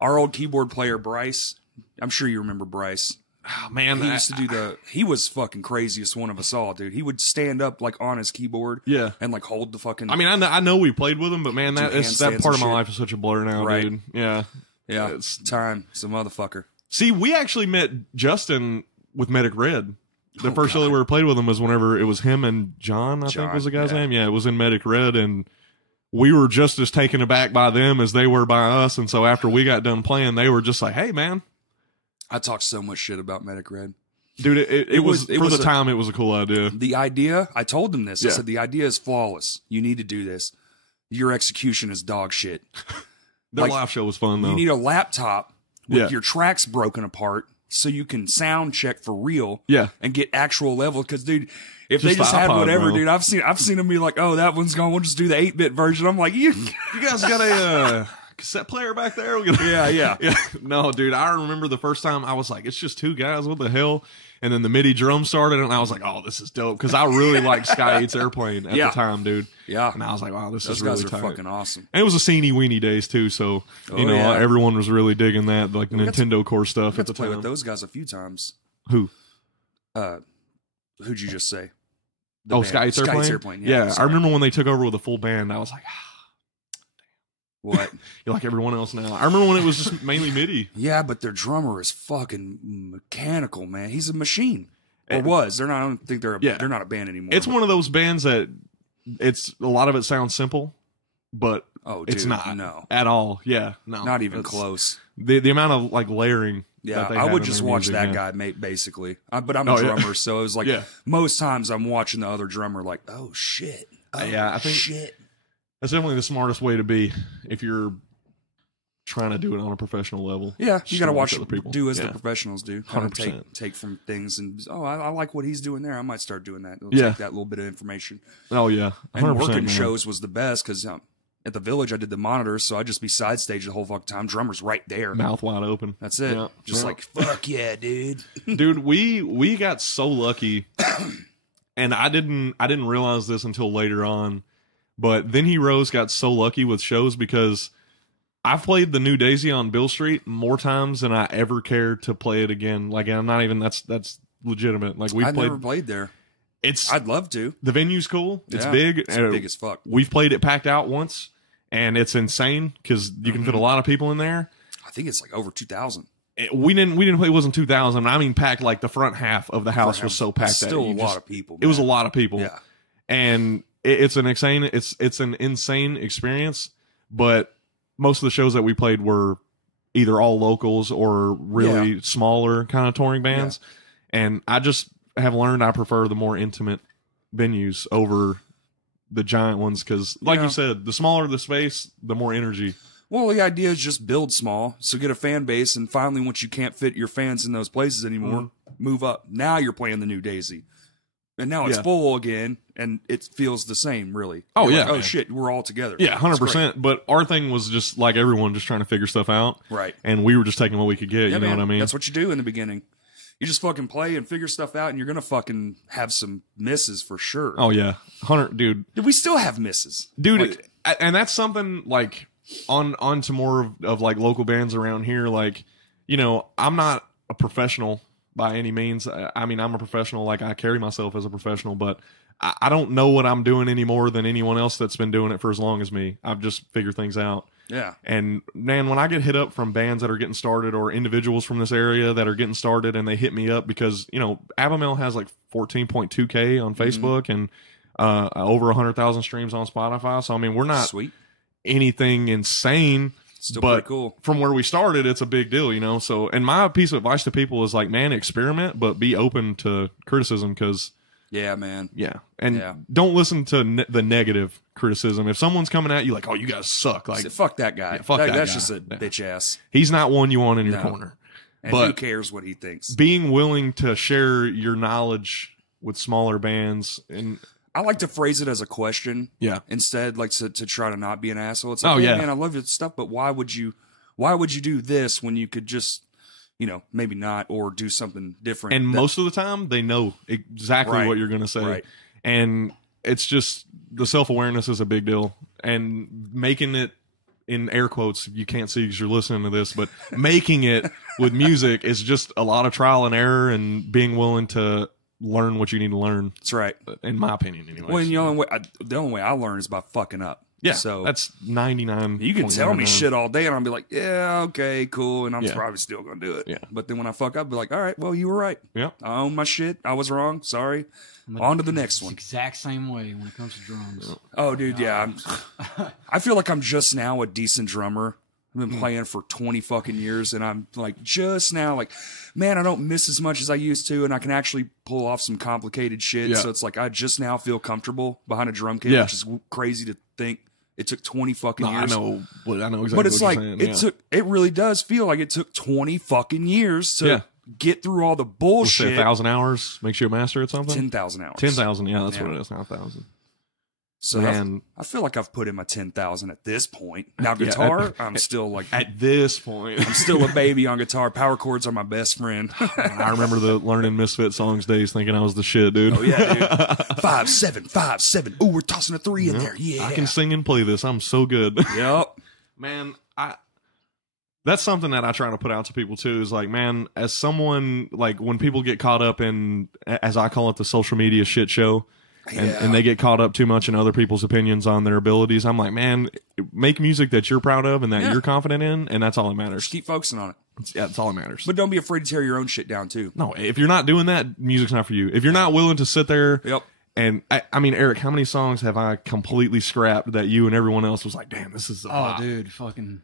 our old keyboard player, Bryce. I'm sure you remember Bryce. Oh, man, He used to do he was fucking craziest one of us all, dude. He would stand up like on his keyboard, Yeah. and like hold the fucking. I mean, I know we played with him, but man, that handstands part of and my shit. life is such a blur now, Right. dude. Yeah. yeah, it's- time. It's a motherfucker. See, we actually met Justin with Medic Red. The first show that we ever played with him was whenever it was him and John, I think was the guy's name. Yeah, it was in Medic Red, and we were just as taken aback by them as they were by us. And so after we got done playing, they were just like, "Hey, man." I talked so much shit about Medic Red. Dude, it was it for was the time. It was a cool idea. The idea, I told them this. I Yeah. said, the idea is flawless. You need to do this. Your execution is dog shit. Their live show was fun though. You need a laptop with Yeah. your tracks broken apart so you can sound check for real. Yeah. And get actual level. Because dude, if they Just just the had iPod, whatever, bro. dude, I've seen them be like, oh, that one's gone. We'll just do the 8-bit version. I'm like, you guys got a cassette player back there? yeah. Yeah. No, dude, I remember the first time I was like, it's just two guys. What the hell? And then the MIDI drum started, and I was like, oh, this is dope. Because I really liked Sky Eats Airplane at the time, dude. Yeah. And I was like, wow, this Those is really guys are tight. fucking awesome. And it was a Seeny Weenie days, too. So, you know, yeah. everyone was really digging that, like Nintendo core stuff I got at the to play time. with those guys a few times. Who? Who'd you just say? The Oh, band. Sky Eats Airplane? Airplane. Yeah, I sorry. remember when they took over with a full band. I was like, What? you're like everyone else now. I remember when it was just mainly MIDI. Yeah, but their drummer is fucking mechanical, man. He's a machine. Or was. They're not. I don't think they're. They're not a band anymore. It's one of those bands that it's a lot of it sounds simple, but it's not at all. Yeah, no, not even close. The amount of like layering. Yeah, that they I have would in just their watch music, that yeah. guy, mate. Basically, but I'm a drummer, so it was like most times I'm watching the other drummer, like, oh shit, I think shit. That's definitely the smartest way to be if you're trying to do it on a professional level. Yeah, you got to watch other people. do as the professionals do. Kind of 100%. take from things and I like what he's doing there. I might start doing that. It'll take that little bit of information. Oh yeah, 100%, and working man. shows was the best because at the Village I did the monitors, so I'd just be side stage the whole fucking time. Drummer's right there, mouth wide open. That's it. Yeah. Just like fuck yeah, dude. Dude, we got so lucky, and I didn't realize this until later on, but Then He Rose got so lucky with shows because I've played the New Daisy on Bill Street more times than I ever cared to play it again. Like I'm not even that's legitimate. Like I've never played there. I'd love to. The venue's cool. It's big. It's big as fuck. We've played it packed out once, and it's insane because you can fit a lot of people in there. I think it's like over 2,000. We didn't play. It wasn't 2,000. I mean, packed like the front half of the house was so packed that still a lot of people. It was a lot of people. Yeah, and it's an insane. It's an insane experience. But most of the shows that we played were either all locals or really smaller kind of touring bands, and I just have learned I prefer the more intimate venues over the giant ones because, like you said, the smaller the space, the more energy. Well, the idea is just build small, so get a fan base, and finally, once you can't fit your fans in those places anymore, move up. Now you're playing the New Daisy, and now it's full again, and it feels the same, really. Oh, You're yeah. like, oh, shit, we're all together. Yeah, 100%. But our thing was just like everyone, just trying to figure stuff out. Right. And we were just taking what we could get, you know what I mean? That's what you do in the beginning. You just fucking play and figure stuff out, and you're gonna fucking have some misses for sure. Oh, yeah. 100, dude. We still have misses. Dude, and that's something like on to more of like local bands around here. Like, you know, I'm not a professional by any means. I mean, I'm a professional. Like, I carry myself as a professional, but I don't know what I'm doing any more than anyone else that's been doing it for as long as me. I've just figured things out. Yeah. And man, when I get hit up from bands that are getting started or individuals from this area that are getting started and they hit me up because, you know, Abimael has like 14.2K on Facebook and over 100,000 streams on Spotify. So, I mean, we're not anything insane. Still but pretty cool. From where we started, it's a big deal, you know? So, and my piece of advice to people is like, man, experiment, but be open to criticism because yeah, man. Yeah. And don't listen to the negative criticism. If someone's coming at you like, oh, you guys suck. Like, fuck that guy. Yeah, fuck that That's guy. just a bitch ass. He's not one you want in your corner. And but who cares what he thinks? Being willing to share your knowledge with smaller bands. And I like to phrase it as a question. Yeah. Instead, like to try to not be an asshole. It's like, Oh, hey, yeah. man, I love your stuff, but why would you do this when you could just, you know, maybe not, or do something different? And most of the time, they know exactly what you're going to say. Right. And it's just the self-awareness is a big deal. And making it, in air quotes, you can't see because you're listening to this, but making it with music is just a lot of trial and error and being willing to learn what you need to learn. That's right. In my opinion, anyway. Well, the only way I learn is by fucking up. Yeah, so that's 99. You can tell me shit all day, and I'll be like, yeah, okay, cool, and I'm probably still gonna do it. Yeah. But then when I fuck up, I'll be like, all right, well, you were right. Yeah. I own my shit. I was wrong. Sorry. On to the next one. Exact same way when it comes to drums. Oh, dude, yeah. I feel like I'm just now a decent drummer. I've been playing for 20 fucking years, and I'm like just now, like, man, I don't miss as much as I used to, and I can actually pull off some complicated shit. Yeah. So it's like I just now feel comfortable behind a drum kit, which is crazy to think It took 20 fucking No, years. I know exactly. But it's what like you're saying. it really does feel like it took 20 fucking years to get through all the bullshit. 1,000 hours makes you a master at something. 10,000 hours. 10,000. Yeah, that's what it is. Not 1,000. So Man. I feel like I've put in my 10,000 at this point. Now guitar, I'm still like At this point, I'm still a baby on guitar. Power chords are my best friend. I remember the learning Misfit songs days, thinking I was the shit, dude. Oh yeah, dude. 5 7 5 7. Ooh, we're tossing a 3 in there. Yeah, I can sing and play this. I'm so good. Yep. Man, that's something that I try to put out to people too, is like, man, as someone, like, when people get caught up in, as I call it, the social media shit show, and they get caught up too much in other people's opinions on their abilities, I'm like, man, make music that you're proud of and that you're confident in, and that's all that matters. Just keep focusing on it. That's all that matters. But don't be afraid to tear your own shit down too. No, if you're not doing that, music's not for you. If you're not willing to sit there, and I mean, Eric, how many songs have I completely scrapped that you and everyone else was like, damn, this is dude, fucking.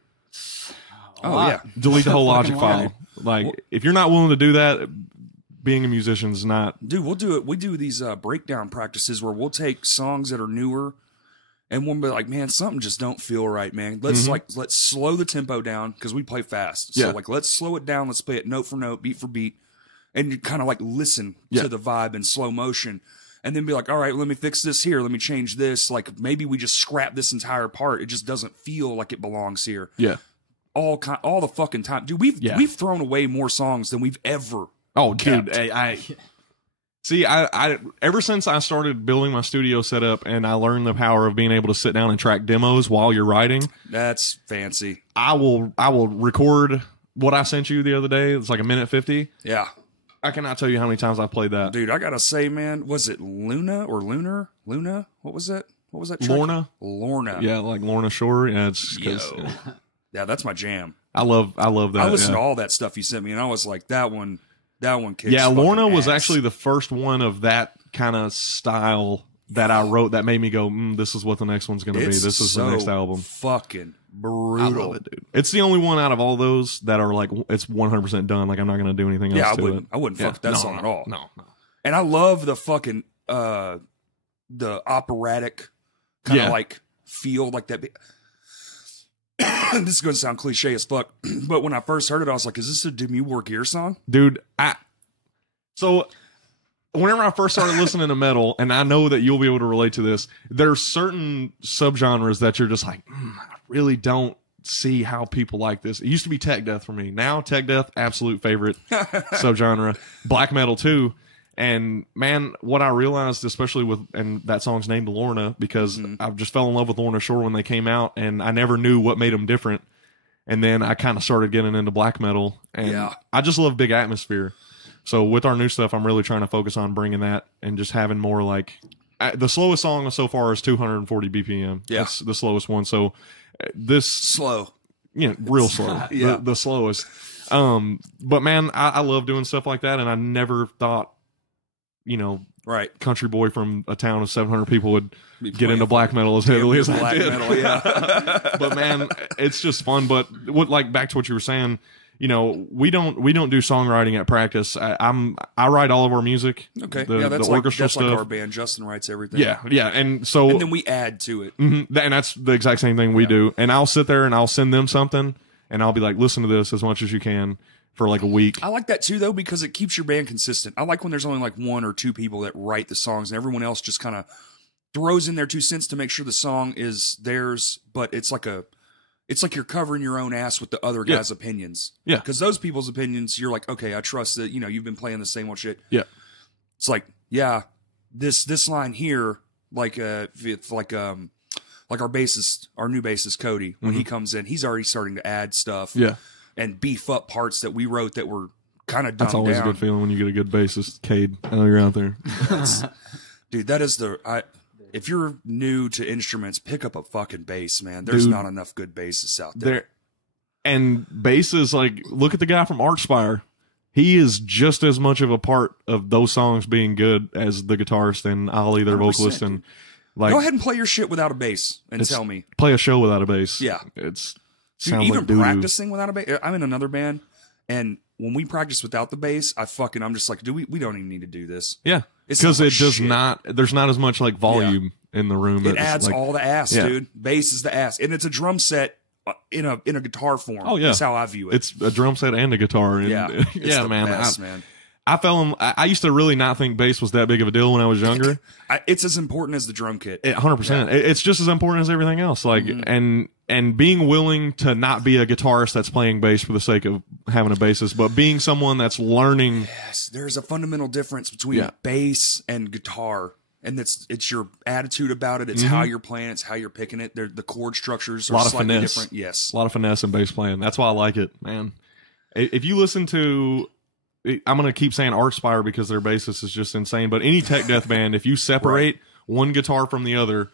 Yeah. Delete the whole Logic file. Like, if you're not willing to do that, being a musician's not. Dude, we'll do it. We do these breakdown practices where we'll take songs that are newer, and we'll be like, man, something just don't feel right, man. Let's slow the tempo down because we play fast. So like, let's slow it down. Let's play it note for note, beat for beat, and you kind of like listen to the vibe in slow motion, and then be like, all right, let me fix this here. Let me change this. Like, maybe we just scrap this entire part. It just doesn't feel like it belongs here. Yeah. All the fucking time, dude. We've thrown away more songs than we've ever. Oh, dude, I see. I ever since I started building my studio setup and I learned the power of being able to sit down and track demos while you're writing. That's fancy. I will record what I sent you the other day. It's like 1:50. Yeah. I cannot tell you how many times I've played that. Dude, I gotta say, man, was it Luna or Lunar? Luna? What was that? What was that track? Lorna. Yeah, like Lorna Shore. Yeah, it's yeah, that's my jam. I love that. I listened to all that stuff you sent me, and I was like, that one kicks. Yeah, Lorna was ass. actually the first one of that kind of style that I wrote that made me go, this is what the next one's going to be. This is the next album. Fucking brutal. I love it, dude. It's the only one out of all those that are like, it's 100% done. Like, I'm not going to do anything else to it. I wouldn't fuck that song at all. No. And I love the fucking, the operatic kind of like feel like that. This is going to sound cliche as fuck, but when I first heard it, I was like, is this a Demi Moore Gear song? Dude, so whenever I first started listening to metal, and I know that you'll be able to relate to this, there's certain subgenres that you're just like, I really don't see how people like this. It used to be tech death for me. Now, tech death, absolute favorite subgenre. Black metal, too. And man, what I realized, especially and that song's named Lorna, because I just fell in love with Lorna Shore when they came out, and I never knew what made them different. And then I kind of started getting into black metal, and I just love big atmosphere. So with our new stuff, I'm really trying to focus on bringing that and just having more like the slowest song so far is 240 BPM. Yeah, that's the slowest one. So this slow, real slow, the slowest. But man, I love doing stuff like that, and I never thought, country boy from a town of 700 people would get into black metal as heavily as I did. Metal, but man, it's just fun. But back to what you were saying, we don't do songwriting at practice. I write all of our music. Okay, that's the orchestral stuff. Like our band. Justin writes everything. Yeah, and then we add to it. And that's the exact same thing we do. And I'll sit there and I'll send them something, and I'll be like, listen to this as much as you can. For like a week. I like that too, though, because it keeps your band consistent. I like when there's only like one or two people that write the songs and everyone else just kind of throws in their 2 cents to make sure the song is theirs, but it's like you're covering your own ass with the other guys' opinions. Yeah. Because those people's opinions, you're like, okay, I trust that, you've been playing the same old shit. Yeah. It's like, this line here, like our bassist, our new bassist, Cody, when he comes in, he's already starting to add stuff. Yeah. And beef up parts that we wrote that were kind of dumbed down. That's always a good feeling when you get a good bassist, Cade. I know you're out there. Dude, that is if you're new to instruments, pick up a fucking bass, man. There's not enough good bassists out there. And basses, like, look at the guy from Archspire. He is just as much of a part of those songs being good as the guitarist and Ollie, their vocalist. And like, go ahead and play your shit without a bass and tell me. Play a show without a bass. Yeah. Dude, even practicing without a bass. I'm in another band, and when we practice without the bass, I'm just like, we don't even need to do this. Yeah, because it does not. There's not as much like volume in the room. It adds all the ass, dude. Bass is the ass, and it's a drum set in a guitar form. Oh yeah, that's how I view it. It's a drum set and a guitar. And, yeah, yeah, man. Best, man. I used to really not think bass was that big of a deal when I was younger. It's as important as the drum kit. 100%. It's just as important as everything else. Like, and being willing to not be a guitarist that's playing bass for the sake of having a bassist, but being someone that's learning. Yes, there's a fundamental difference between bass and guitar. And it's your attitude about it. It's how you're playing. It's how you're picking it. The chord structures are slightly different. Yes. A lot of finesse in bass playing. That's why I like it, man. If you listen to, I'm going to keep saying Archspire because their bassist is just insane, but any tech death band, if you separate one guitar from the other,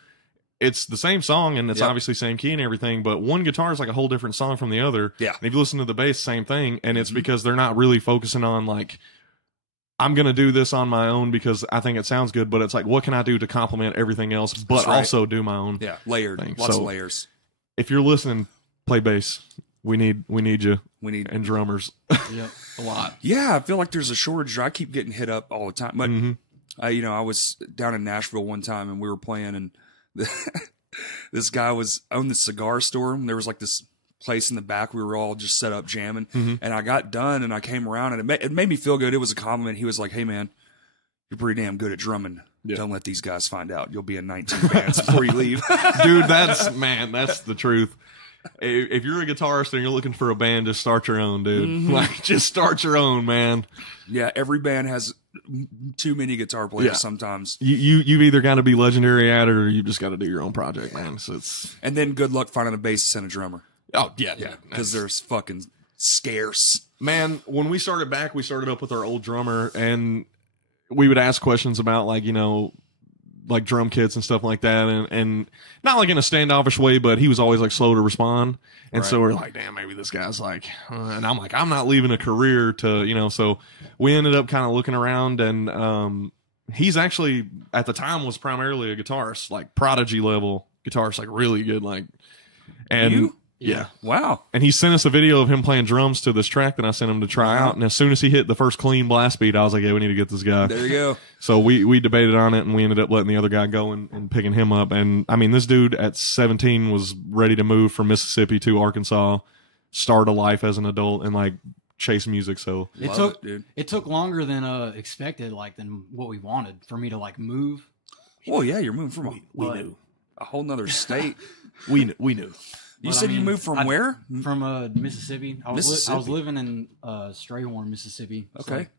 it's the same song and it's obviously same key and everything, but one guitar is like a whole different song from the other. Yeah. And if you listen to the bass, same thing. And it's because they're not really focusing on like, I'm going to do this on my own because I think it sounds good, but it's like, what can I do to complement everything else, but also do my own layered thing. Lots of layers. If you're listening, play bass. We need you. We need and drummers. Yep, a lot. Yeah, I feel like there's a shortage. I keep getting hit up all the time. But I was down in Nashville one time and we were playing, and this guy owned the cigar store. And there was like this place in the back. We were all just set up jamming, and I got done and I came around and it made me feel good. It was a compliment. He was like, "Hey man, you're pretty damn good at drumming. Yeah. Don't let these guys find out. You'll be in 19 bands before you leave." Dude, that's the truth. If you're a guitarist and you're looking for a band, just start your own, dude. Like, just start your own, man. Yeah, every band has too many guitar players sometimes. You've either got to be legendary at it or you just got to do your own project, man. So and then good luck finding a bassist and a drummer. Oh, yeah. Because there's fucking scarce. Man, when we started back, we started up with our old drummer, and we would ask questions about, like, like drum kits and stuff like that, and not like in a standoffish way, but he was always like slow to respond. And so we're like, damn, maybe this guy's like, and I'm like, I'm not leaving a career to, so we ended up kind of looking around, and he's actually at the time was primarily a guitarist, like prodigy level guitarist, like really good, like, and yeah. Wow. And he sent us a video of him playing drums to this track that I sent him to try out. And as soon as he hit the first clean blast beat, I was like, yeah, we need to get this guy. There you go. So we debated on it, and we ended up letting the other guy go and picking him up. And I mean, this dude at 17 was ready to move from Mississippi to Arkansas, start a life as an adult, and like chase music. So it took longer than expected, like than what we wanted for me to like move. Well, yeah, you're moving from a whole nother state. we knew. You said you moved from where? From Mississippi. I was living in Strayhorn, Mississippi. It's like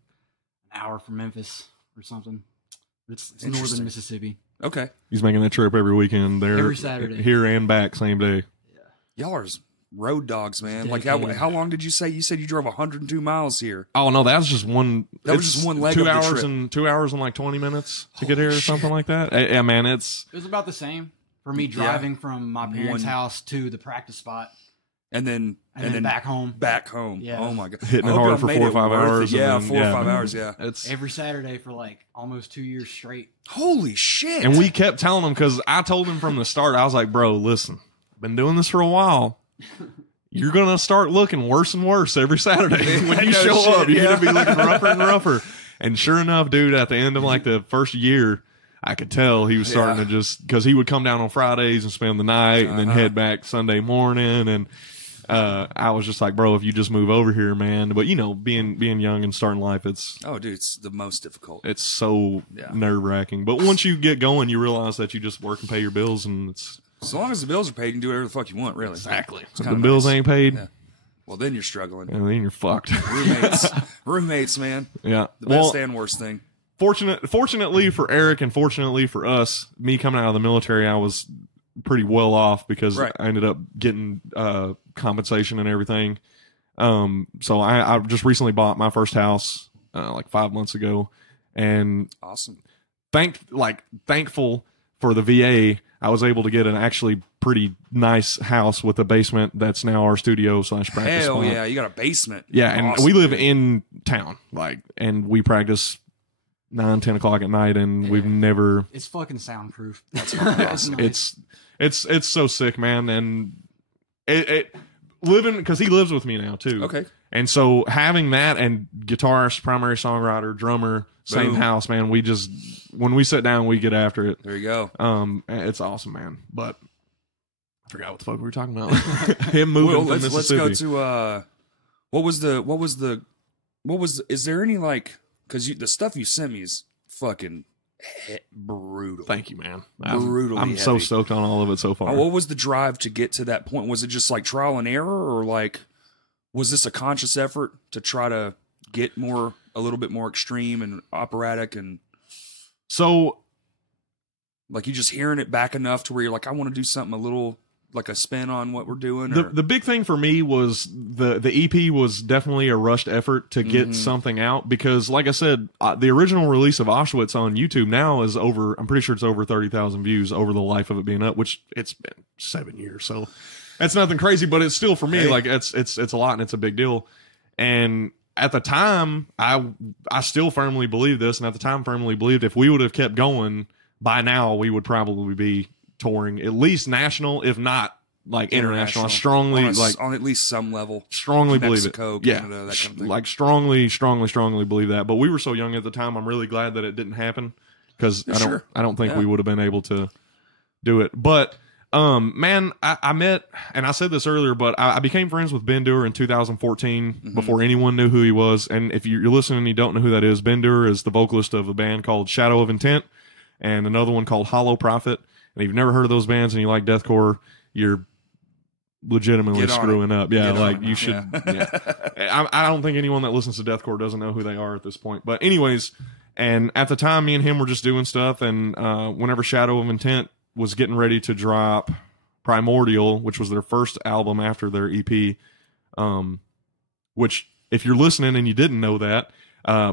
an hour from Memphis or something. It's northern Mississippi. Okay. He's making that trip every weekend there. Every Saturday. Here and back, same day. Yeah. Y'all are road dogs, man. Like how long did you say? You said you drove 102 miles here. Oh no, that was just one. That was just one leg 2 of the hours trip. and 2 hours and like 20 minutes to get here or something like that. Yeah, man, it was about the same for me driving from my parents' house to the practice spot. And then back home. Back home. Yeah. Oh my god. Hitting it hard for 4 or 5 hours. Yeah, 4 or 5 hours. Yeah. It's every Saturday for like almost 2 years straight. Holy shit. And we kept telling him, because I told him from the start, I was like, bro, listen, I've been doing this for a while. You're going to start looking worse and worse every Saturday. When you show up, you're going to be looking rougher and rougher. And sure enough, dude, at the end of like the first year, I could tell he was starting to just, because he would come down on Fridays and spend the night and then head back Sunday morning. And I was just like, bro, if you just move over here, man. But being young and starting life, it's it's the most difficult. It's so nerve wracking. But once you get going, you realize that you just work and pay your bills, and it's as long as the bills are paid, you can do whatever the fuck you want, really. Exactly. If the bills ain't paid, well, then you're struggling. And then you're fucked. Roommates, man. Yeah, the best and worst thing. Fortunately for Eric, and fortunately for us, me coming out of the military, I was pretty well off because I ended up getting compensation and everything. So I just recently bought my first house like 5 months ago, and awesome. Thankful for the VA, I was able to get an actually pretty nice house with a basement that's now our studio / practice Hell spot. Yeah, you got a basement. Yeah, and awesome. we live in town, and we practice 9-10 o'clock at night, and we've never. It's fucking soundproof. That's fucking awesome. It's so sick, man, and it living, because he lives with me now too. Okay. And so having that and guitarist, primary songwriter, drummer, same Boom. house, man, we just, when we sit down, we get after it. There you go. It's awesome, man. But I forgot what the fuck we were talking about. Him moving from Mississippi. Let's go to is there any like, because the stuff you sent me is fucking brutal. Thank you, man. Brutally I'm so heavy. stoked on all of it so far. What was the drive to get to that point? Was it just like trial and error, or like was this a conscious effort to try to get a little bit more extreme and operatic, and So like you just hearing it back enough to where you're like, I want to do something a little like a spin on what we're doing? the big thing for me was the EP was definitely a rushed effort to get something out, because like I said, the original release of Auschwitz on YouTube now is over, I'm pretty sure it's over 30,000 views over the life of it being up, which it's been 7 years. So that's nothing crazy, but it's still, for me, like it's a lot and it's a big deal. And at the time, I still firmly believe this, and at the time firmly believed if we would have kept going, by now we would probably be touring at least national, if not like international. I strongly on at least some level. Strongly Mexico, believe it. Canada, Yeah, that kind of thing. like strongly believe that. But we were so young at the time. I'm really glad that it didn't happen, because I don't think we would have been able to do it. But man, I met, and I said this earlier, but I became friends with Ben Dewar in 2014 before anyone knew who he was. And if you're listening and you don't know who that is, Ben Dewar is the vocalist of a band called Shadow of Intent and another one called Hollow Prophet. And if you've never heard of those bands and you like deathcore, you're legitimately screwing up. Yeah, like you should. Yeah. I don't think anyone that listens to deathcore doesn't know who they are at this point. But anyways, and at the time, me and him were just doing stuff. And whenever Shadow of Intent was getting ready to drop Primordial, which was their first album after their EP, which if you're listening and you didn't know that,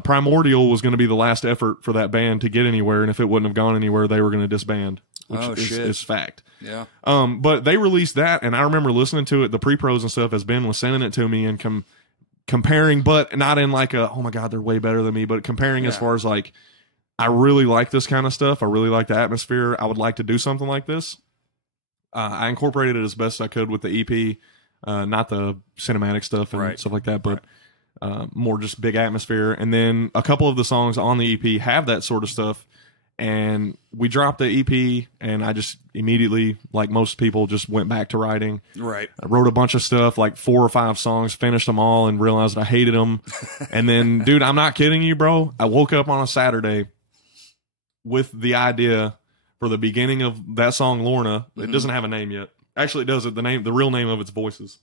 Primordial was going to be the last effort for that band to get anywhere, and if it wouldn't have gone anywhere, they were going to disband, which is fact. Yeah. But they released that, and I remember listening to it, the pre-pros and stuff, as Ben was sending it to me, and comparing, but not in like a, oh my God, they're way better than me, but comparing as far as like, I really like this kind of stuff. I really like the atmosphere. I would like to do something like this. I incorporated it as best I could with the EP, not the cinematic stuff and stuff like that, but more just big atmosphere. And then a couple of the songs on the EP have that sort of stuff. And we dropped the EP, and I just immediately, like most people, just went back to writing. Right. I wrote a bunch of stuff, like 4 or 5 songs, finished them all, and realized I hated them. And then, dude, I'm not kidding you, bro. I woke up on a Saturday with the idea for the beginning of that song, Lorna. It doesn't have a name yet. Actually, it does. The real name of it's Voices.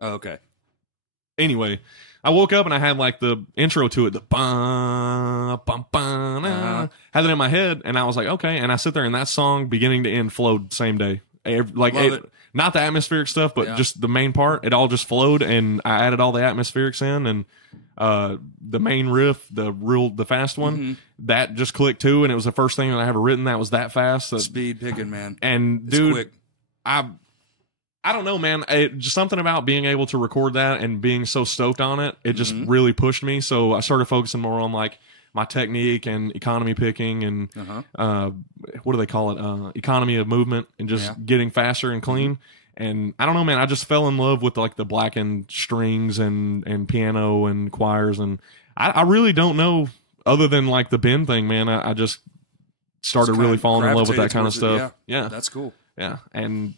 Oh, okay. Anyway, I woke up and I had like the intro to it, the bum, bum, bum, had it in my head, and I was like, okay. And I sit there, and that song, beginning to end, flowed same day. Not the atmospheric stuff, but just the main part. It all just flowed, and I added all the atmospherics in, and the main riff, the fast one, that just clicked too, and it was the first thing that I ever written that was that fast. Speed picking, man. And it's dude, quick. I don't know, man. Just something about being able to record that and being so stoked on it, it just really pushed me. So I started focusing more on like my technique and economy picking and what do they call it? Economy of movement, and just getting faster and clean. And I don't know, man. I just fell in love with like the blackened strings and piano and choirs, and I really don't know other than like the Ben thing, man. I just started really falling in love with that kind of stuff. Yeah, that's cool. Yeah, and.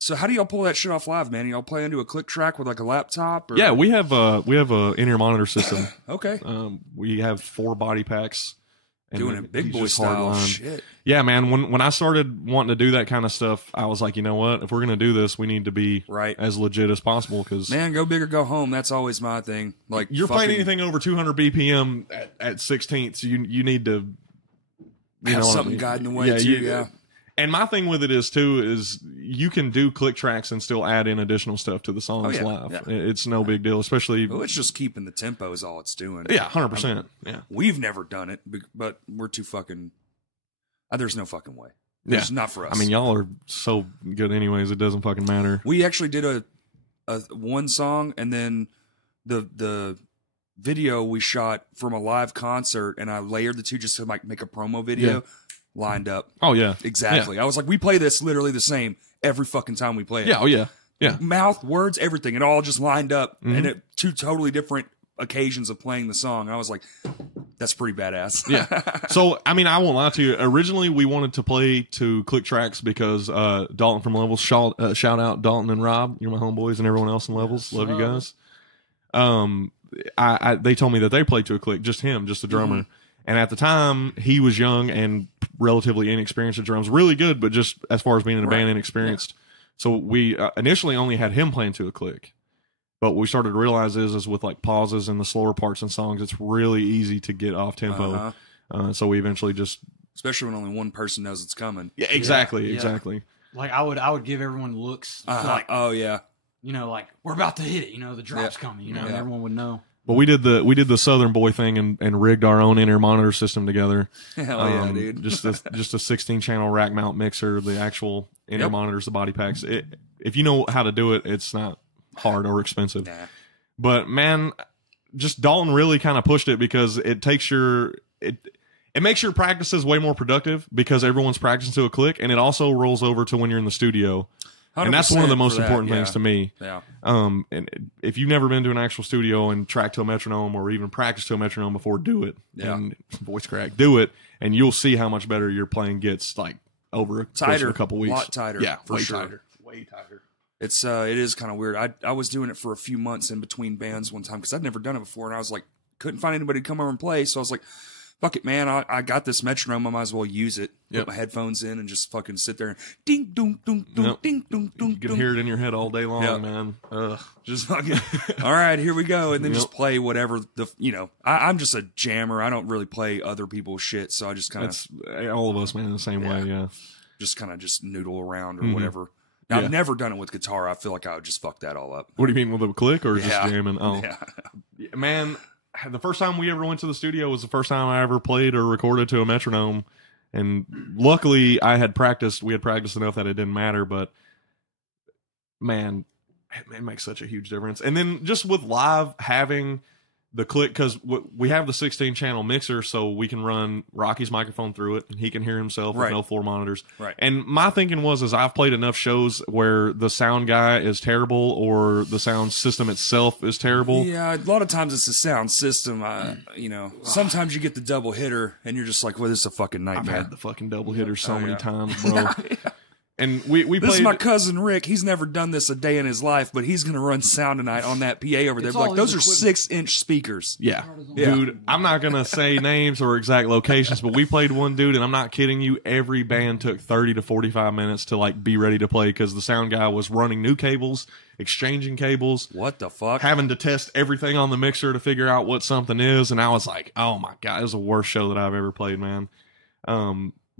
So how do y'all pull that shit off live, man? Y'all play into a click track with like a laptop? Or? Yeah, we have a in-ear monitor system. Okay. We have 4 body packs. And doing it big boy style shit. Yeah, man. When I started wanting to do that kind of stuff, I was like, you know what? If we're gonna do this, we need to be as legit as possible. Because man, go big or go home. That's always my thing. Like you're playing anything over 200 BPM at 16ths, you need to have something guiding the way too. Yeah. And my thing with it is you can do click tracks and still add in additional stuff to the songs live. Yeah. It's no big deal, especially. Well, it's just keeping the tempo is all it's doing. Yeah, 100%. Yeah, we've never done it, but we're too fucking. There's no fucking way. It's not for us. I mean, y'all are so good, anyways. It doesn't fucking matter. We actually did a one song, and then the video we shot from a live concert, and I layered the two just to like make a promo video. Yeah. Lined up. Oh, yeah. Exactly. Yeah. I was like, we play this literally the same every fucking time we play it. Yeah, oh, yeah. Yeah. Mouth, words, everything. It all just lined up, and it two totally different occasions of playing the song. And I was like, that's pretty badass. Yeah. So, I mean, I won't lie to you. Originally, we wanted to play to click tracks because Dalton from Levels, shout out Dalton and Rob. You're my homeboys and everyone else in Levels. Love you guys. They told me that they played to a click, just him, just the drummer. And at the time, he was young and relatively inexperienced at drums. Really good, but just as far as being in a band, inexperienced. Yeah. So we initially only had him playing to a click. But what we started to realize is with like pauses and the slower parts in songs, it's really easy to get off tempo. So we eventually just, especially when only one person knows it's coming. Yeah, exactly. Like I would give everyone looks. Like, oh yeah, you know, like we're about to hit it. You know, the drop's coming. You know, and everyone would know. But we did the Southern Boy thing and rigged our own in-ear monitor system together. Hell yeah, dude! just a 16-channel rack mount mixer, the actual in-ear monitors, the body packs. If you know how to do it, it's not hard or expensive. Nah. But man, just Dalton really kind of pushed it because it takes it makes your practices way more productive because everyone's practicing to a click, and it also rolls over to when you're in the studio. And that's one of the most important things to me. Yeah. And if you've never been to an actual studio and track to a metronome or even practice to a metronome before, do it. Yeah. And voice crack, do it, and you'll see how much better your playing gets. Like over a couple weeks, a lot tighter. Yeah, for sure. Way tighter. It is kind of weird. I was doing it for a few months in between bands one time because I'd never done it before, and I was like, couldn't find anybody to come over and play, so I was like, fuck it, man. I got this metronome. I might as well use it. Put my headphones in and just fucking sit there and ding, doom, doom, doom, ding, doom, doom. You can hear it in your head all day long, man. Just fucking, all right, here we go. And then just play whatever I'm just a jammer. I don't really play other people's shit. So I just kind of. All of us, man, in the same way, yeah. Just kind of just noodle around or whatever. Now, I've never done it with guitar. I feel like I would just fuck that all up. What do you mean, with a click or just jamming? Oh, yeah. Man. The first time we ever went to the studio was the first time I ever played or recorded to a metronome. And luckily we had practiced enough that it didn't matter, but man, it makes such a huge difference. And then just with live having the click, because we have the 16-channel mixer, so we can run Rocky's microphone through it, and he can hear himself with no floor monitors. Right. And my thinking was I've played enough shows where the sound guy is terrible or the sound system itself is terrible. Yeah, a lot of times it's the sound system. Sometimes you get the double hitter, and you're just like, well, this is a fucking nightmare. I've had the fucking double hitter so many times, bro. And we this played, is my cousin Rick. He's never done this a day in his life, but he's going to run sound tonight on that PA over there. Like, those are 6-inch speakers. Yeah. Dude, I'm not going to say names or exact locations, but we played one dude, and I'm not kidding you. Every band took 30 to 45 minutes to like be ready to play because the sound guy was running new cables, exchanging cables. What the fuck? Having to test everything on the mixer to figure out what something is. And I was like, oh my God, it was the worst show that I've ever played, man.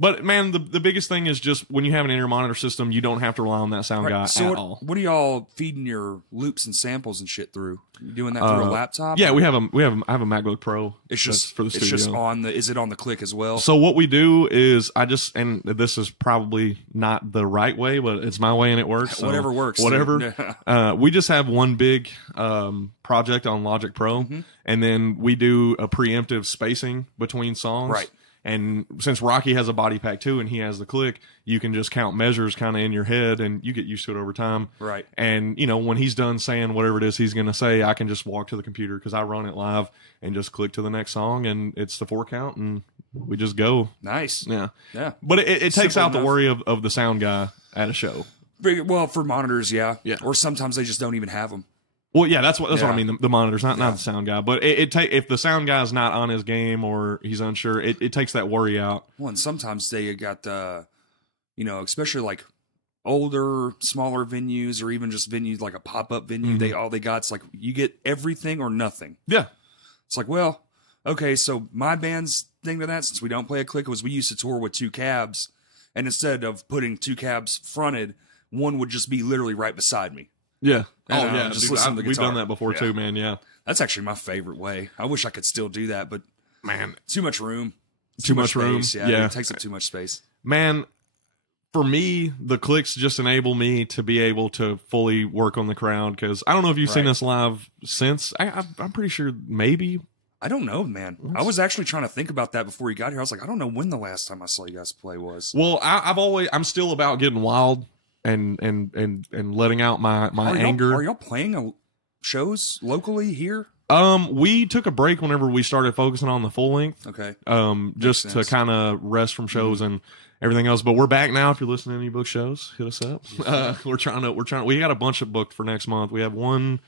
But man, the biggest thing is just when you have an in-ear monitor system, you don't have to rely on that sound guy at all. What are y'all feeding your loops and samples and shit through? You doing that through a laptop? Yeah, I have a MacBook Pro. It's just for the studio. It's just is it on the click as well? So what we do is and this is probably not the right way, but it's my way and it works. So whatever works. Whatever. We just have one big project on Logic Pro, and then we do a preemptive spacing between songs. Right. And since Rocky has a body pack too, and he has the click, you can just count measures kind of in your head, and you get used to it over time. Right. And when he's done saying whatever it is he's going to say, I can just walk to the computer because I run it live and just click to the next song, and it's the 4 count, and we just go. Nice. Yeah. Yeah. But it takes out the worry of the sound guy at a show. Well, for monitors, yeah. Yeah. Or sometimes they just don't even have them. Well, yeah, that's what I mean. The monitors, not the sound guy, but if the sound guy's not on his game or he's unsure, it takes that worry out. Well, and sometimes they got especially like older, smaller venues or even just venues like a pop-up venue. They got's like you get everything or nothing. Yeah, it's like, well, okay, so my band's thing to that, since we don't play a click, was we used to tour with 2 cabs, and instead of putting 2 cabs fronted, one would just be literally right beside me. Yeah. Just listen to the we've guitar. done that before too, man. Yeah. That's actually my favorite way. I wish I could still do that, but man, too much room. Too much room. Space. Yeah. It takes up too much space. Man, for me, the clicks just enable me to be able to fully work on the crowd because I don't know if you've seen us live since. I'm pretty sure maybe. I don't know, man. I was actually trying to think about that before you got here. I was like, I don't know when the last time I saw you guys play was. Well, I'm still about getting wild. and letting out my anger. Are y'all playing shows locally here? We took a break whenever we started focusing on the full length. Okay. Just to kind of rest from shows and everything else. But we're back now. If you're listening to any book shows, hit us up. We got a bunch of booked for next month. We have one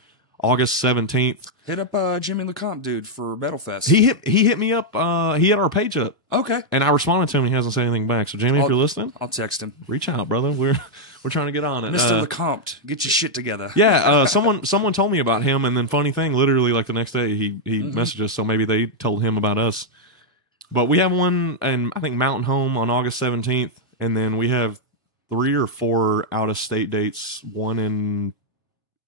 August 17th. Hit up Jimmy LeCompte, dude, for Battlefest. He hit me up. He had our page up. Okay. And I responded to him. He hasn't said anything back. So Jimmy, if you're listening, I'll text him. Reach out, brother. We're trying to get on it. Mr. LeCompte, get your shit together. Yeah. Someone told me about him, and then funny thing, literally like the next day he messaged us. So maybe they told him about us. But we have one in I think Mountain Home on August 17th, and then we have 3 or 4 out of state dates. One in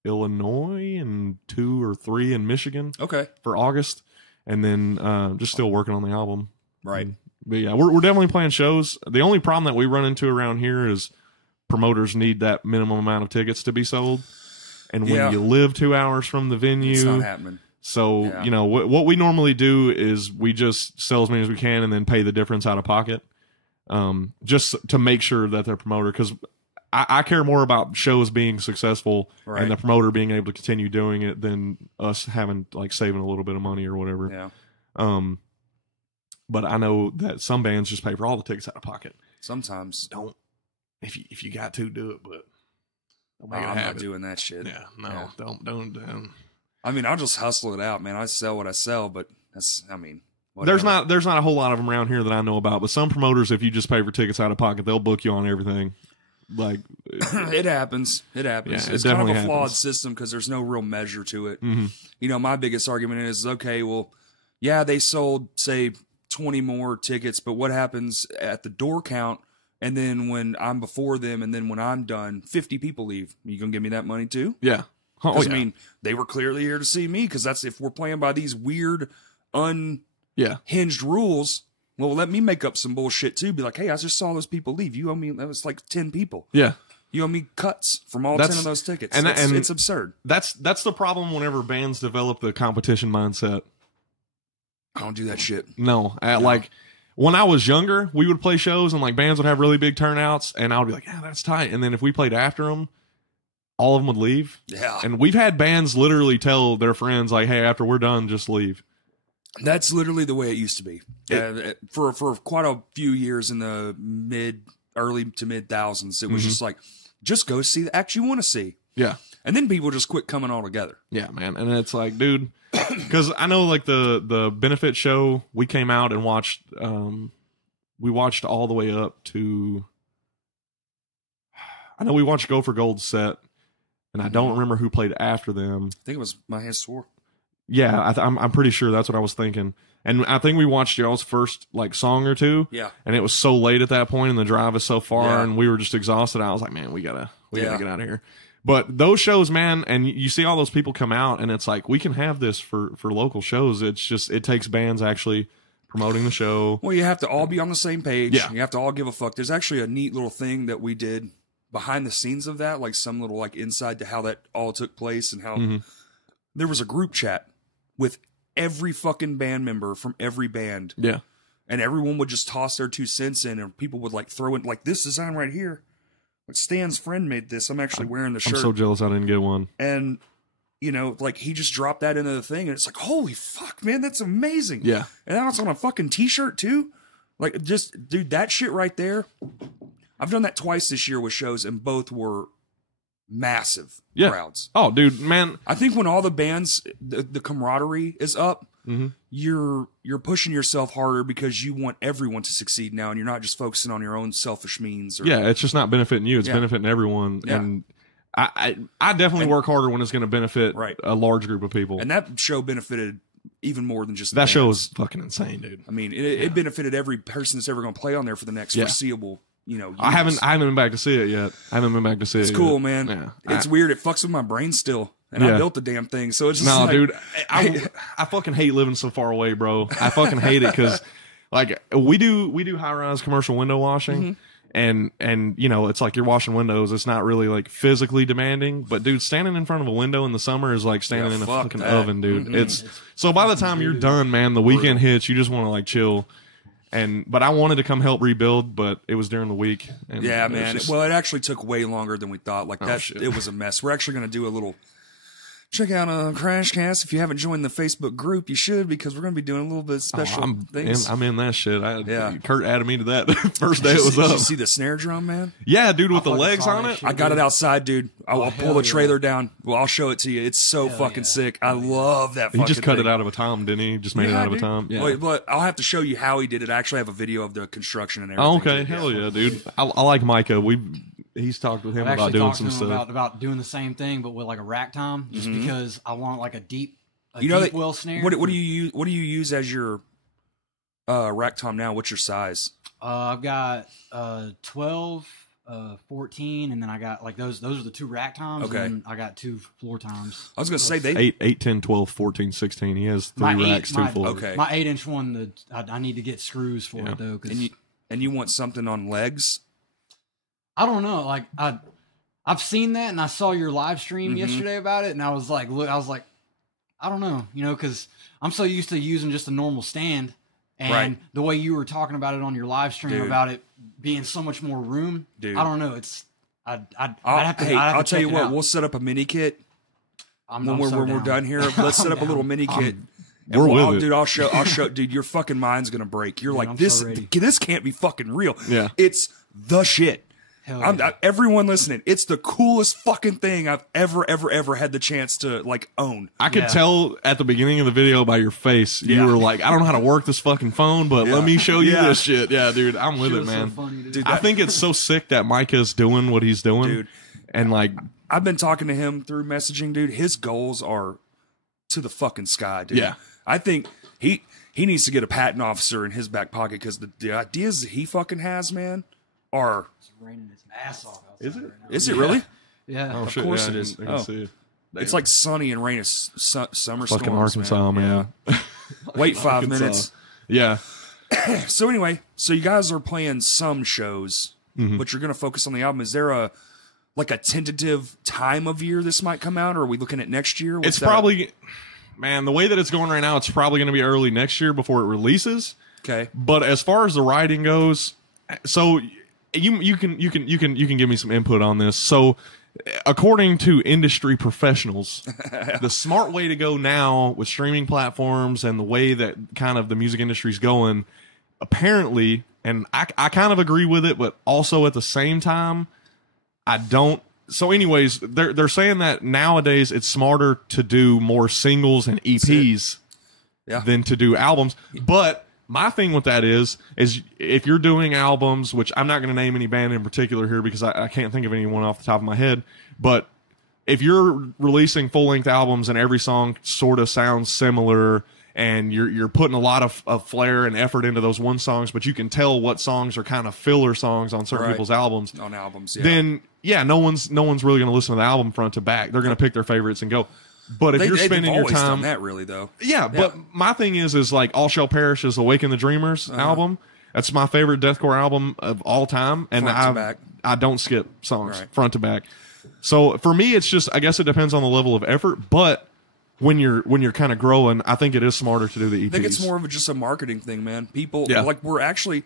Illinois and 2 or 3 in Michigan. Okay. For August, and then just still working on the album. Right. But yeah, we're definitely playing shows. The only problem that we run into around here is promoters need that minimum amount of tickets to be sold, and when you live 2 hours from the venue, it's not happening. So what we normally do is we just sell as many as we can and then pay the difference out of pocket, just to make sure that they're promoter, because I care more about shows being successful and the promoter being able to continue doing it than us having like saving a little bit of money or whatever. Yeah. But I know that some bands just pay for all the tickets out of pocket. Sometimes don't. If you got to do it, but I'm not doing that shit. Yeah, no, yeah. Don't. I mean, I'll just hustle it out, man. I sell what I sell, but whatever. There's not a whole lot of them around here that I know about. But some promoters, if you just pay for tickets out of pocket, they'll book you on everything. Like it happens. Yeah, it's kind of a flawed system because there's no real measure to it. Mm-hmm. You know, my biggest argument is, okay, well, yeah, they sold say 20 more tickets, but what happens at the door count? And then when I'm before them, and then when I'm done, 50 people leave. You gonna give me that money too? Yeah. I mean, they were clearly here to see me, because that's if we're playing by these weird, unhinged rules. Well, let me make up some bullshit too. Be like, hey, I just saw those people leave. You owe me. That was like 10 people. Yeah. You owe me cuts from all 10 of those tickets. And it's absurd. That's the problem whenever bands develop the competition mindset. I don't do that shit. No. Like when I was younger, we would play shows and like bands would have really big turnouts, and I would be like, yeah, that's tight. And then if we played after them, all of them would leave. Yeah. And we've had bands literally tell their friends like, hey, after we're done, just leave. That's literally the way it used to be. For quite a few years in the early to mid thousands, it was just like, just go see the act you want to see. Yeah. And then people just quit coming all together. Yeah, man. And it's like, dude, because I know like the benefit show, we came out and watched, we watched all the way up to, I know we watched Go for Gold set, and I don't remember who played after them. I think it was My Hands Swore. Yeah, I'm pretty sure that's what I was thinking. And I think we watched y'all's first like song or two. Yeah. And it was so late at that point, and the drive is so far, and we were just exhausted. I was like, man, we gotta get out of here. But those shows, man, and you see all those people come out, and it's like, we can have this for local shows. It's just, it takes bands actually promoting the show. Well, you have to all be on the same page. Yeah. You have to all give a fuck. There's actually a neat little thing that we did behind the scenes of that, like some little like inside to how that all took place, and how there was a group chat with every fucking band member from every band. Yeah. And everyone would just toss their 2 cents in, and people would like throw in like, this design right here. Like Stan's friend made this. I'm actually wearing the shirt. I'm so jealous I didn't get one. And, you know, like he just dropped that into the thing, and it's like, holy fuck, man, that's amazing. Yeah. And now it's on a fucking t-shirt too. Like, just, dude, that shit right there. I've done that twice this year with shows, and both were massive crowds. Oh, dude, man. I think when all the bands, the camaraderie is up, you're pushing yourself harder because you want everyone to succeed now, and you're not just focusing on your own selfish means. Or, it's just not benefiting you. It's benefiting everyone. Yeah. And I definitely work harder when it's going to benefit a large group of people. And that show benefited even more than just that show is fucking insane, dude. I mean, it benefited every person that's ever going to play on there for the next foreseeable. You know, I haven't been back to see it yet. It's cool, man. Yeah. It's weird. It fucks with my brain still, and I built the damn thing. So it's just like, dude. I fucking hate living so far away, bro. I fucking hate it because, like, we do high rise commercial window washing, and you know, it's like you're washing windows. It's not really like physically demanding, but dude, standing in front of a window in the summer is like standing in a fucking oven, dude. It's so by the time you're done, man, the weekend hits. You just want to like chill. But I wanted to come help rebuild, but it was during the week. And Yeah, it was man. just- Well, it actually took way longer than we thought. Like that, shit. it was a mess. We're actually going to do a little. Check out a Crashcast. If you haven't joined the Facebook group, you should, because we're going to be doing a little bit of special things. I'm in that shit. Yeah. Kurt added me to that first day Did it was you up. see the snare drum, man? Yeah, dude, with the fucking legs saw on that it. shit. I got it outside, dude. I'll pull hell the trailer yeah. down. Well, I'll show it to you. It's so Hell fucking yeah. sick. I love that. He fucking just cut thing. it out of a tom, didn't he? Just made it out of a dude. tom. Yeah. Wait, but I'll have to show you how he did it. I actually have a video of the construction and everything. Oh, okay. too. Hell yeah, dude. I like Micah. He's talked with him I've about actually doing talked to some him stuff. about doing the same thing, but with like a rack tom, just because I want like a deep, You know deep that, well snare. what do you use? What do you use as your rack tom now? What's your size? I've got 12, 14, and then I got like those are the 2 rack toms. Okay. And then I got 2 floor toms. I was gonna say they. 8, 10, 12, 14, 16. He has 3 My racks, 2 my- floors. Okay. My 8-inch one, I need to get screws for Yeah. it though. 'Cause And you want something on legs? I don't know. Like I've seen that, and I saw your live stream Mhm. yesterday about it, and I was like, I don't know, because I'm so used to using just a normal stand, and Right. the way you were talking about it on your live stream Dude. about it being so much more room, Dude. I don't know. It's I'd have to. I'll I'd have tell to you check it what. out. We'll set up a mini kit I'm when so we're down. done here. Let's set I'm up a little down. mini kit. We're with it. Dude, I'll show, dude, your fucking mind's gonna break. You're like, I'm this, so ready. this can't be fucking real. Yeah. It's the shit. Hell yeah. Everyone listening, it's the coolest fucking thing I've ever had the chance to like own. I could Yeah. tell at the beginning of the video by your face, you Yeah. were like, I don't know how to work this fucking phone, but Yeah. let me show you Yeah. this shit. Yeah, dude, I'm with Shit it, was so man. funny, dude. Dude, I think it's so sick that Micah's doing what he's doing. Dude. And like, I've been talking to him through messaging, dude. His goals are to the fucking sky, dude. Yeah. I think he needs to get a patent officer in his back pocket, because the ideas that he fucking has, man, are. It's raining its ass off outside. Is it? Right now. Is it really? Yeah. oh, Of shit, course yeah, it is. I can Oh. see it. It's like sunny and rain is summer Fucking storms, Arkansas, man. Wait 5 Arkansas. minutes. Yeah. So anyway, so you guys are playing some shows, Mm-hmm. but you're going to focus on the album. Is there a tentative time of year this might come out, or are we looking at next year? What's It's that? probably, man, the way that it's going right now, it's probably going to be early next year before it releases. okay. But as far as the writing goes, so you can give me some input on this. So according to industry professionals, the smart way to go now with streaming platforms and the way that kind of the music industry is going, apparently, and I kind of agree with it, but also at the same time, I don't. So anyways, they're saying that nowadays it's smarter to do more singles and EPs Yeah. than to do albums. But my thing with that is if you're doing albums, which I'm not going to name any band in particular here because I can't think of anyone off the top of my head, but if you're releasing full-length albums and every song sort of sounds similar and you're putting a lot of flair and effort into those one songs, but you can tell what songs are kind of filler songs on certain Right. people's albums, On albums, yeah. then yeah, no one's really going to listen to the album front to back. They're going to pick their favorites and go. But if you're they've spending your always done time, that, really, though. yeah, but my thing is like All Shall Perish is Awaken the Dreamers Uh-huh. album. That's my favorite deathcore album of all time, and Front to back. I don't skip songs Right. front to back. So for me, it's just I guess it depends on the level of effort, but when you're kind of growing, I think it is smarter to do the EPs. I think it's more of just a marketing thing, man. People Yeah. like we're actually.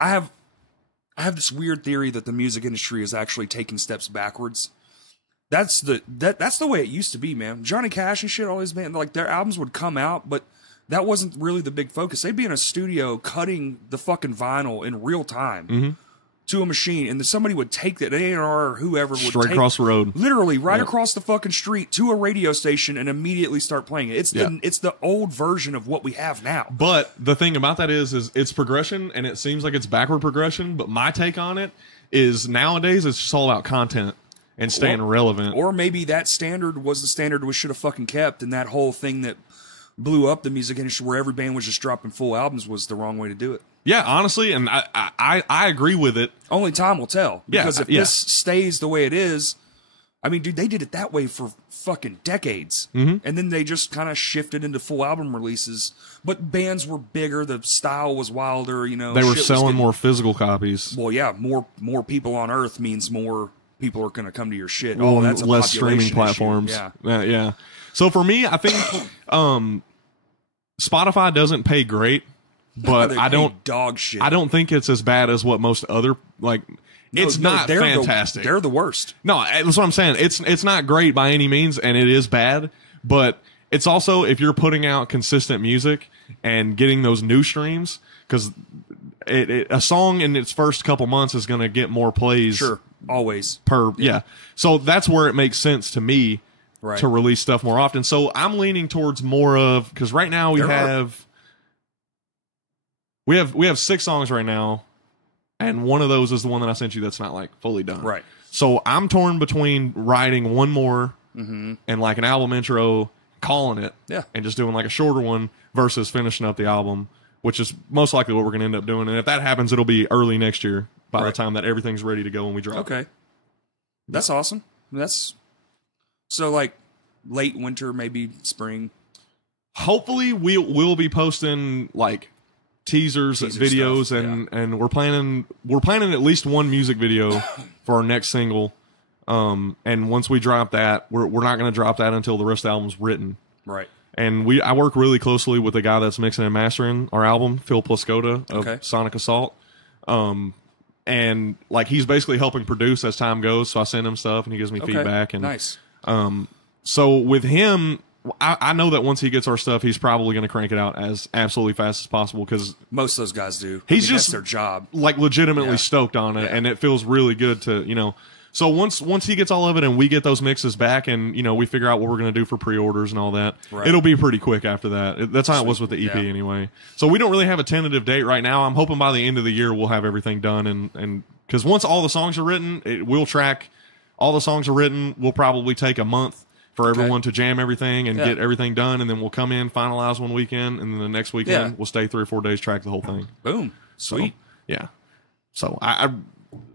I have this weird theory that the music industry is actually taking steps backwards. That's the way it used to be, man. Johnny Cash and shit, all these bands, like their albums would come out, but that wasn't really the big focus. They'd be in a studio cutting the fucking vinyl in real time to a machine, and then somebody would take that A&R or whoever would straight take, across the road. literally right Yep. across the fucking street to a radio station and immediately start playing it. It's Yeah. it's the old version of what we have now. But the thing about that is it's progression, and it seems like it's backward progression. But my take on it is nowadays it's just all about content and staying relevant. Or maybe that standard was the standard we should have fucking kept, and that whole thing that blew up the music industry where every band was just dropping full albums was the wrong way to do it. Yeah, honestly, and I agree with it. Only time will tell. Yeah, Because if yeah. this stays the way it is, I mean, dude, they did it that way for fucking decades. Mm-hmm. And then they just kind of shifted into full album releases. But bands were bigger, the style was wilder, you know. They were shit was selling getting- more physical copies. Well, yeah, more people on Earth means more people are going to come to your shit. Well, Oh, that's a less population streaming issue. platforms. Yeah. Yeah. So for me, I think Spotify doesn't pay great but They I pay don't dog shit. I don't think it's as bad as what most other like. It's not fantastic. They're the worst. No, that's what I'm saying. It's not great by any means, and it is bad. But it's also, if you're putting out consistent music and getting those new streams, because a song in its first couple months is going to get more plays. Sure, always. Yeah. So that's where it makes sense to me Right. to release stuff more often. So I'm leaning towards more of, because right now we have 6 songs right now. And one of those is the one that I sent you that's not like fully done. Right. So I'm torn between writing one more and like an album intro, calling it, and just doing like a shorter one versus finishing up the album, which is most likely what we're going to end up doing. And if that happens, it'll be early next year by the time that everything's ready to go when we drop. Okay. That's awesome. That's so like late winter, maybe spring. Hopefully we'll be posting like teasers videos stuff, and we're planning at least one music video for our next single, and once we drop that, we're not going to drop that until the rest of the album's written, right? And I work really closely with the guy that's mixing and mastering our album, Phil Plascota of Sonic Assault, and like he's basically helping produce as time goes, so I send him stuff and he gives me feedback. And nice. So with him, I know that once he gets our stuff, he's probably going to crank it out as absolutely fast as possible, because most of those guys do. He's just that's their job, like legitimately stoked on it, and it feels really good to, you know. So once he gets all of it and we get those mixes back, and you know we figure out what we're going to do for pre-orders and all that, it'll be pretty quick after that. That's how it was with the EP anyway. So we don't really have a tentative date right now. I'm hoping by the end of the year we'll have everything done, and because once all the songs are written, we'll track all the songs are written. We'll probably take a month for everyone to jam everything and get everything done, and then we'll come in, finalize one weekend, and then the next weekend we'll stay 3 or 4 days, track the whole thing. Boom. Sweet. So I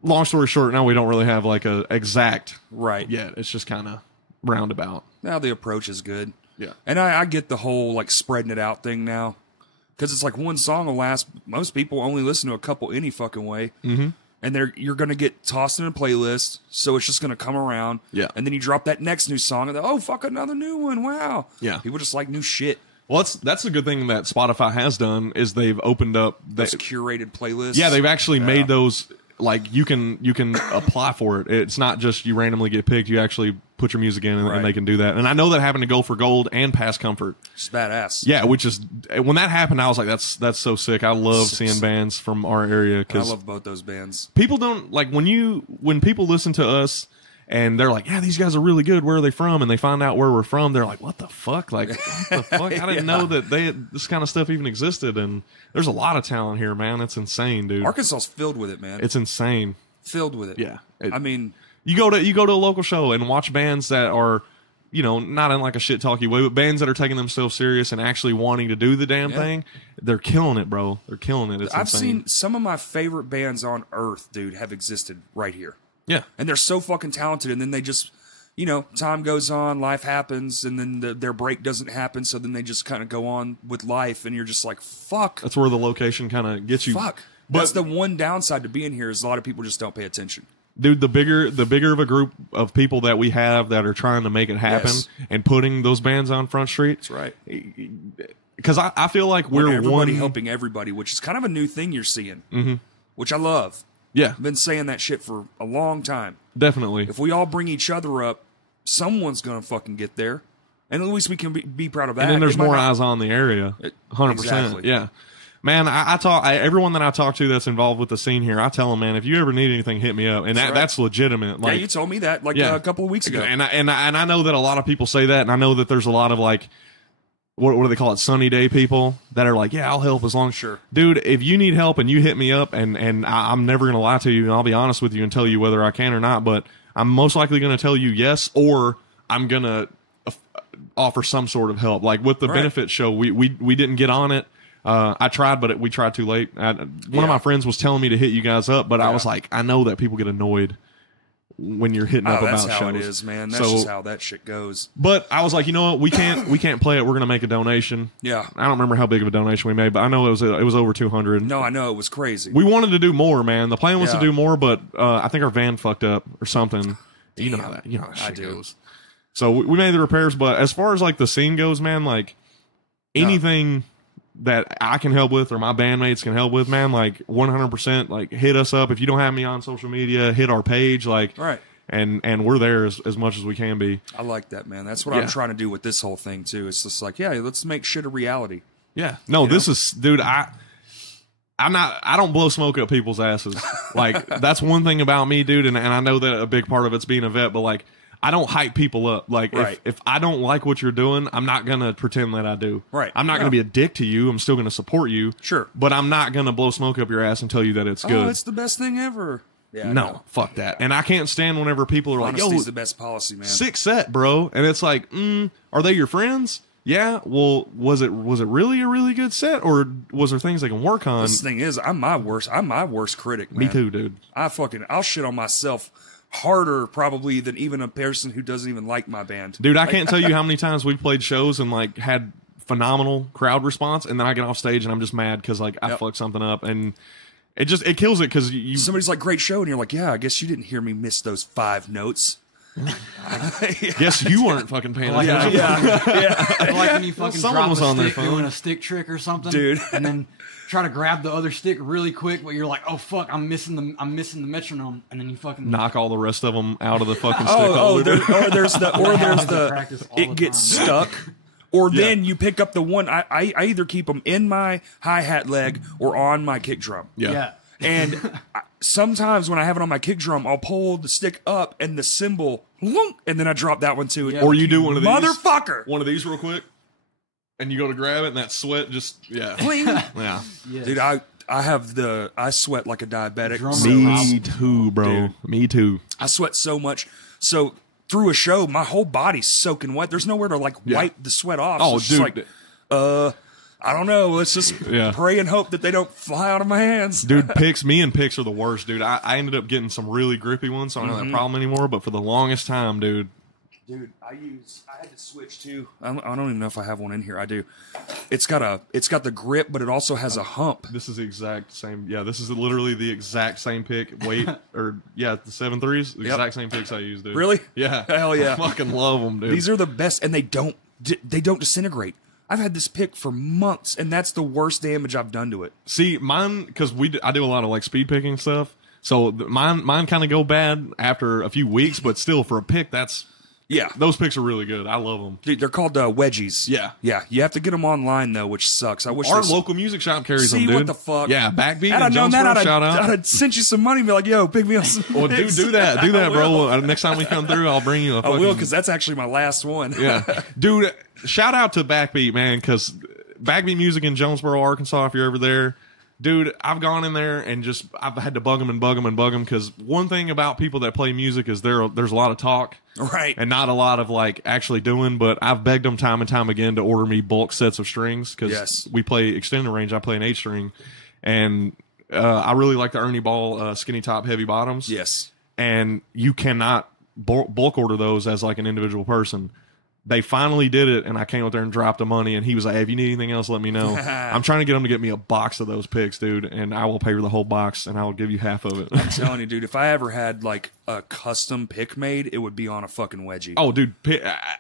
long story short, now we don't really have like a exact yet. It's just kind of roundabout. Now the approach is good. Yeah. And I get the whole like spreading it out thing now, because it's like one song will last. Most people only listen to a couple any fucking way. Mm-hmm. And you're going to get tossed in a playlist, so it's just going to come around. Yeah. And then you drop that next new song, and fuck, another new one. Wow. Yeah. People just like new shit. Well, that's a good thing that Spotify has done, is they've opened up those curated playlists. Yeah, they've actually made those, like, you can apply for it. It's not just you randomly get picked. You actually put your music in, and they can do that. And I know that happened to Go for Gold and Past Comfort. It's badass. Yeah, which is, when that happened, I was like, that's so sick. I love seeing bands from our area. I love both those bands. People don't, like, when people listen to us and they're like, yeah, these guys are really good, where are they from? And they find out where we're from, they're like, what the fuck? Like, what the fuck? I didn't know that this kind of stuff even existed. And there's a lot of talent here, man. It's insane, dude. Arkansas's filled with it, man. It's insane. Filled with it. Yeah. I mean, you go to a local show and watch bands that are, you know, not in like a shit talky way, but bands that are taking themselves serious and actually wanting to do the damn thing. They're killing it, bro. They're killing it. I've seen some of my favorite bands on earth, dude, have existed right here. Yeah. And they're so fucking talented, and then they just, you know, time goes on, life happens, and then their break doesn't happen, so then they just kind of go on with life, and you're just like, fuck. That's where the location kind of gets you. Fuck. But that's the one downside to being here, is a lot of people just don't pay attention. Dude, the bigger of a group of people that we have that are trying to make it happen and putting those bands on Front Street. That's right. Because I feel like we're everybody helping everybody, which is kind of a new thing you're seeing, which I love. Yeah. I've been saying that shit for a long time. Definitely. If we all bring each other up, someone's going to fucking get there. And at least we can be proud of that. And then there's more eyes on the area. 100%. Exactly. Yeah. Man, everyone that I talk to that's involved with the scene here, I tell them, man, if you ever need anything, hit me up. And that's legitimate. Like, yeah, you told me that a couple of weeks ago. And I know that a lot of people say that, and I know that there's a lot of like, what do they call it, sunny day people that are like, yeah, I'll help as long as... Sure. Dude, if you need help and you hit me up, and I'm never going to lie to you, and I'll be honest with you and tell you whether I can or not, but I'm most likely going to tell you yes, or I'm going to offer some sort of help. Like with the benefit show, we didn't get on it. I tried, but we tried too late. One of my friends was telling me to hit you guys up, but I was like, I know that people get annoyed when you're hitting up about shows. That's how it is, man. That's just how that shit goes. But I was like, you know what? We can't play it. We're gonna make a donation. Yeah. I don't remember how big of a donation we made, but I know it was over 200. No, I know it was crazy. We wanted to do more, man. The plan was to do more, but I think our van fucked up or something. Damn. You know how that shit goes. So we made the repairs, but as far as like the scene goes, man, like anything that I can help with or my bandmates can help with, man, like 100%, like hit us up. If you don't have me on social media, hit our page, like, Right. and we're there as much as we can be. I like that, man. That's what I'm trying to do with this whole thing too. It's just like, yeah, let's make shit a reality. Yeah. No, this is, dude, I don't blow smoke up people's asses. Like, that's one thing about me, dude, and I know that a big part of it's being a vet, but like, I don't hype people up. Like, if I don't like what you're doing, I'm not going to pretend that I do. Right. I'm not going to be a dick to you. I'm still going to support you. Sure. But I'm not going to blow smoke up your ass and tell you that it's good. Oh, it's the best thing ever. Yeah. No, fuck that. And I can't stand whenever people are like, Honesty's yo, the best policy, man. sick set, bro. And it's like, are they your friends? Yeah. Well, was it really a really good set, or was there things they can work on? This thing is, I'm my worst critic, man. Me too, dude. I'll shit on myself harder probably than even a person who doesn't even like my band. Dude, I can't tell you how many times we've played shows and like had phenomenal crowd response, and then I get off stage and I'm just mad because like I fucked something up, and it kills it because you somebody's like, great show, and you're like, yeah, I guess you didn't hear me miss those 5 notes. Guess you weren't fucking paying attention. Yeah. Like when you fucking someone drop was a on their stick phone. doing a stick trick or something, Dude. and then try to grab the other stick really quick, but you're like, oh fuck, I'm missing the metronome, and then you fucking Knock all the rest of them out of the fucking stick Oh, holder. Practice all it the gets time. stuck. Or then you pick up the one. I either keep them in my hi-hat leg or on my kick drum. Yeah. And sometimes when I have it on my kick drum, I'll pull the stick up and the cymbal, and then I drop that one too. Yeah. Or you do one of these. Motherfucker! One of these real quick. And you go to grab it and that sweat just, Fling. Yeah. Yes. Dude, I sweat like a diabetic. Drummer So- Me too, bro. Dude. Me too. I sweat so much. So through a show, my whole body's soaking wet. There's nowhere to like wipe the sweat off. Oh, so it's dude. just like, I don't know. Let's just Yeah. pray and hope that they don't fly out of my hands. Dude, me and picks are the worst, dude. I ended up getting some really grippy ones, so I don't have that problem anymore. But for the longest time, dude. Dude, I had to switch to. I don't even know if I have one in here. I do. It's got the grip, but it also has a hump. This is the exact same. Yeah, this is literally the exact same pick. Weight, or the 7.3s. The exact same picks I use, dude. Really? Yeah. Hell yeah. I fucking love them, dude. These are the best, and they don't disintegrate. I've had this pick for months, and that's the worst damage I've done to it. See, mine, because I do a lot of like speed picking stuff. So mine kind of go bad after a few weeks, but still for a pick, Yeah. those picks are really good. I love them. Dude, they're called wedgies. Yeah. Yeah. You have to get them online, though, which sucks. I wish Our they- local music shop carries See, them, dude. what the fuck? Yeah, Backbeat Had I and known that, Jonesboro, shout I'd out. have sent you some money and be like, yo, pick me up some Well, dude, picks. do that, I bro. will. Next time we come through, I'll bring you a I fucking... will, because that's actually my last one. Yeah. Dude, shout out to Backbeat, man, because Backbeat Music in Jonesboro, Arkansas, if you're ever there. Dude, I've gone in there and I've had to bug them because one thing about people that play music is there's a lot of talk. Right. And not a lot of like actually doing, but I've begged them time and time again to order me bulk sets of strings because we play extended range. I play an 8-string, and I really like the Ernie Ball skinny top, heavy bottoms. Yes. And you cannot bulk order those as like an individual person. They finally did it, and I came up there and dropped the money, and he was like, hey, if you need anything else, let me know. I'm trying to get him to get me a box of those picks, dude, and I will pay for the whole box, and I will give you half of it. I'm telling you, dude, if I ever had like a custom pick made, it would be on a fucking wedgie. Oh, dude,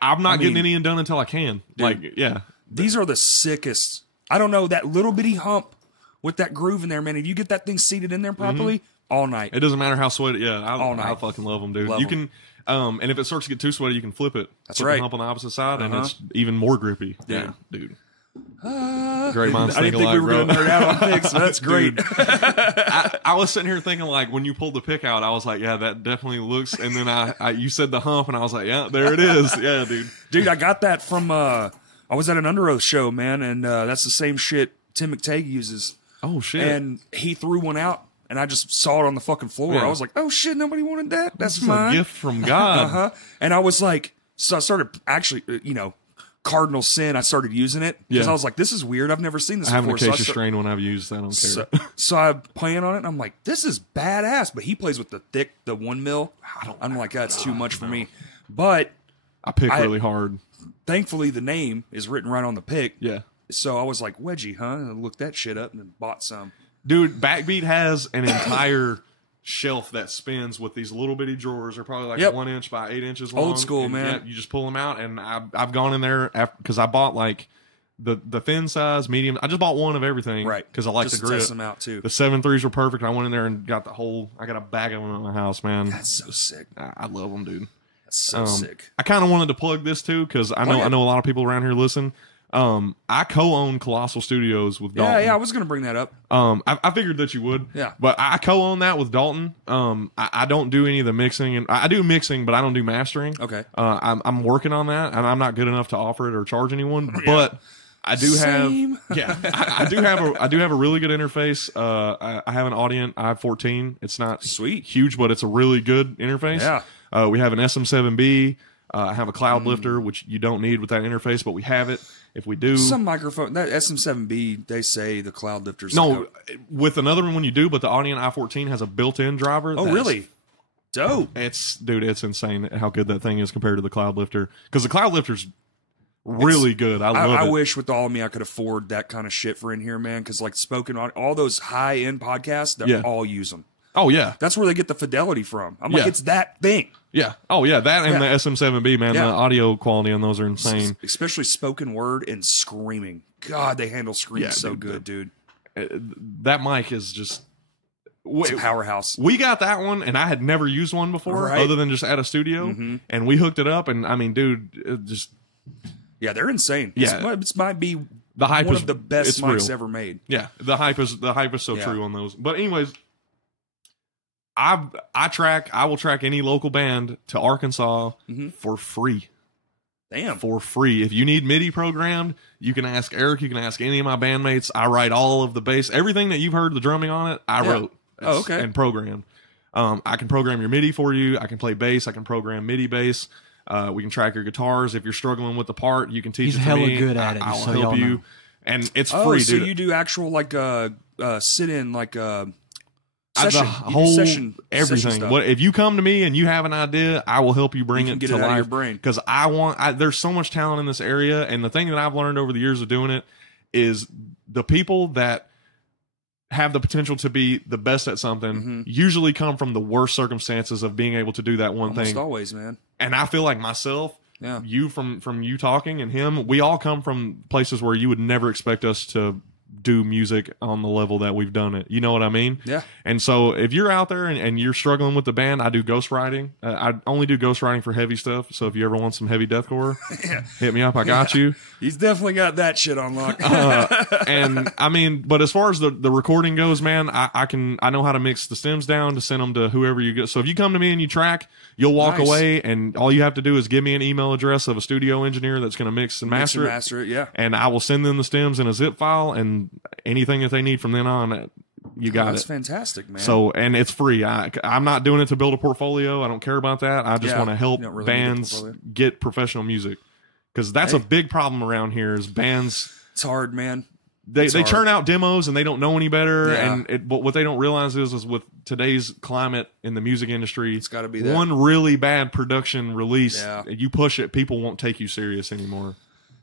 I'm not getting any done until I can. Dude, like, yeah. These are the sickest. I don't know, that little bitty hump with that groove in there, man. If you get that thing seated in there properly, all night. It doesn't matter how sweaty. Yeah, All night. I fucking love them, dude. Love you 'em. can, and if it starts to get too sweaty, you can flip it. That's flip right. the hump on the opposite side, and it's even more grippy. Yeah, dude. Great minds I think didn't think we alike, were bro. going to nerd out on picks, but that's great. Dude, I was sitting here thinking, like, when you pulled the pick out, I was like, yeah, that definitely looks. And then you said the hump, and I was like, yeah, there it is. Yeah, dude. Dude, I got that from, I was at an Under Oath show, man, and that's the same shit Tim McTagg uses. Oh, shit. And he threw one out, and I just saw it on the fucking floor. Yeah. I was like, oh, shit, nobody wanted that? That's This is mine. a gift from God. Uh-huh. And I was like, so I started actually, cardinal sin, I started using it. Because Yeah. I was like, this is weird. I've never seen this I have an before. acacia strain when I've used. I don't care. So I'm playing on it, and I'm like, this is badass. But he plays with the 1 mil. I'm like, that's too much for me. But I pick really hard. thankfully, the name is written right on the pick. Yeah. So I was like, wedgie, huh? And I looked that shit up and then bought some. Dude, Backbeat has an entire shelf that spins with these little bitty drawers. They're probably like 1 inch by 8 inches long. Old school, And, man. yeah, you just pull them out, and I've gone in there because I bought like the thin size, medium. I just bought one of everything, Right. Because I like Just the to grip. test them out too. The 7.3s were perfect. I went in there and got the whole. I got a bag of them in my house, man. That's so sick. I love them, dude. That's so sick. I kind of wanted to plug this too because I know a lot of people around here listen. I co-own Colossal Studios with Dalton. Yeah, I was gonna bring that up. I figured that you would. Yeah. But I co-own that with Dalton. I don't do any of the mixing, and I do mixing, but I don't do mastering. Okay. I'm working on that, and I'm not good enough to offer it or charge anyone. But I do Same. have. Yeah. I do have a really good interface. I have an Audient i14. It's not Sweet. huge, but it's a really good interface. Yeah. We have an SM7B. I have a cloud lifter, which you don't need with that interface, but we have it. If we do Some microphone, that SM7B, they say the cloud lifters. no, with another one you do, but the Audient i14 has a built-in driver. Oh, really? Dope. It's insane how good that thing is compared to the cloud lifter. Because the cloud lifter's really good. I love it. I wish with all of me I could afford that kind of shit for in here, man. Because like spoken on all those high end podcasts, they all use them. Oh yeah, That's where they get the fidelity from. I'm like, Yeah. it's that thing. yeah. Oh yeah, that and Yeah. the SM7B, man. Yeah. The audio quality on those are insane. Especially spoken word and screaming. God, they handle screams Yeah, so dude, good, dude. That mic is just. It's a powerhouse. We got that one, and I had never used one before, Right. other than just at a studio. And we hooked it up, and I mean, dude, it just Yeah, they're insane. Yeah. It might be the hype one is of the best it's mics real. ever made. Yeah, the hype is so Yeah. true on those. But anyways, I will track any local band to Arkansas for free. Damn. For free. If you need MIDI programmed, you can ask Eric, you can ask any of my bandmates. I write all of the bass. Everything that you've heard the drumming on it, I wrote. Oh, okay. And programmed. I can program your MIDI for you. I can play bass. I can program MIDI bass. We can track your guitars. If you're struggling with the part, you can teach He's it to hella me. good at it, I'll just so help y'all you. know. And it's Oh, free, so dude. you do actual like sit-in like The session, whole session everything. stuff. What if you come to me and you have an idea, I will help you bring You can it get to it out of your life. brain. Because there's so much talent in this area, and the thing that I've learned over the years of doing it is the people that have the potential to be the best at something usually come from the worst circumstances of being able to do that one Almost thing. always, man. And I feel like myself, Yeah. you from you talking and him, we all come from places where you would never expect us to do music on the level that we've done it. You know what I mean? Yeah. And so if you're out there and you're struggling with the band, I do ghostwriting. I only do ghostwriting for heavy stuff. So if you ever want some heavy deathcore, hit me up. I got you. He's definitely got that shit on lock. And I mean, but as far as the recording goes, man, I know how to mix the stems down to send them to whoever you get. So if you come to me and you track, you'll walk Nice. away, and all you have to do is give me an email address of a studio engineer that's going to mix and master it. Master it, yeah. And I will send them the stems in a zip file, and anything that they need from then on, you got That's it. fantastic, man. So, and it's free. I'm not doing it to build a portfolio. I don't care about that. I just Yeah, want to help you don't really need a bands portfolio. get professional music, because that's a big problem around here. Is bands it's hard, man. they hard. churn out demos and they don't know any better. Yeah. But what they don't realize is with today's climate in the music industry, It's gotta be that. one really bad production release. Yeah. You push it, people won't take you serious anymore.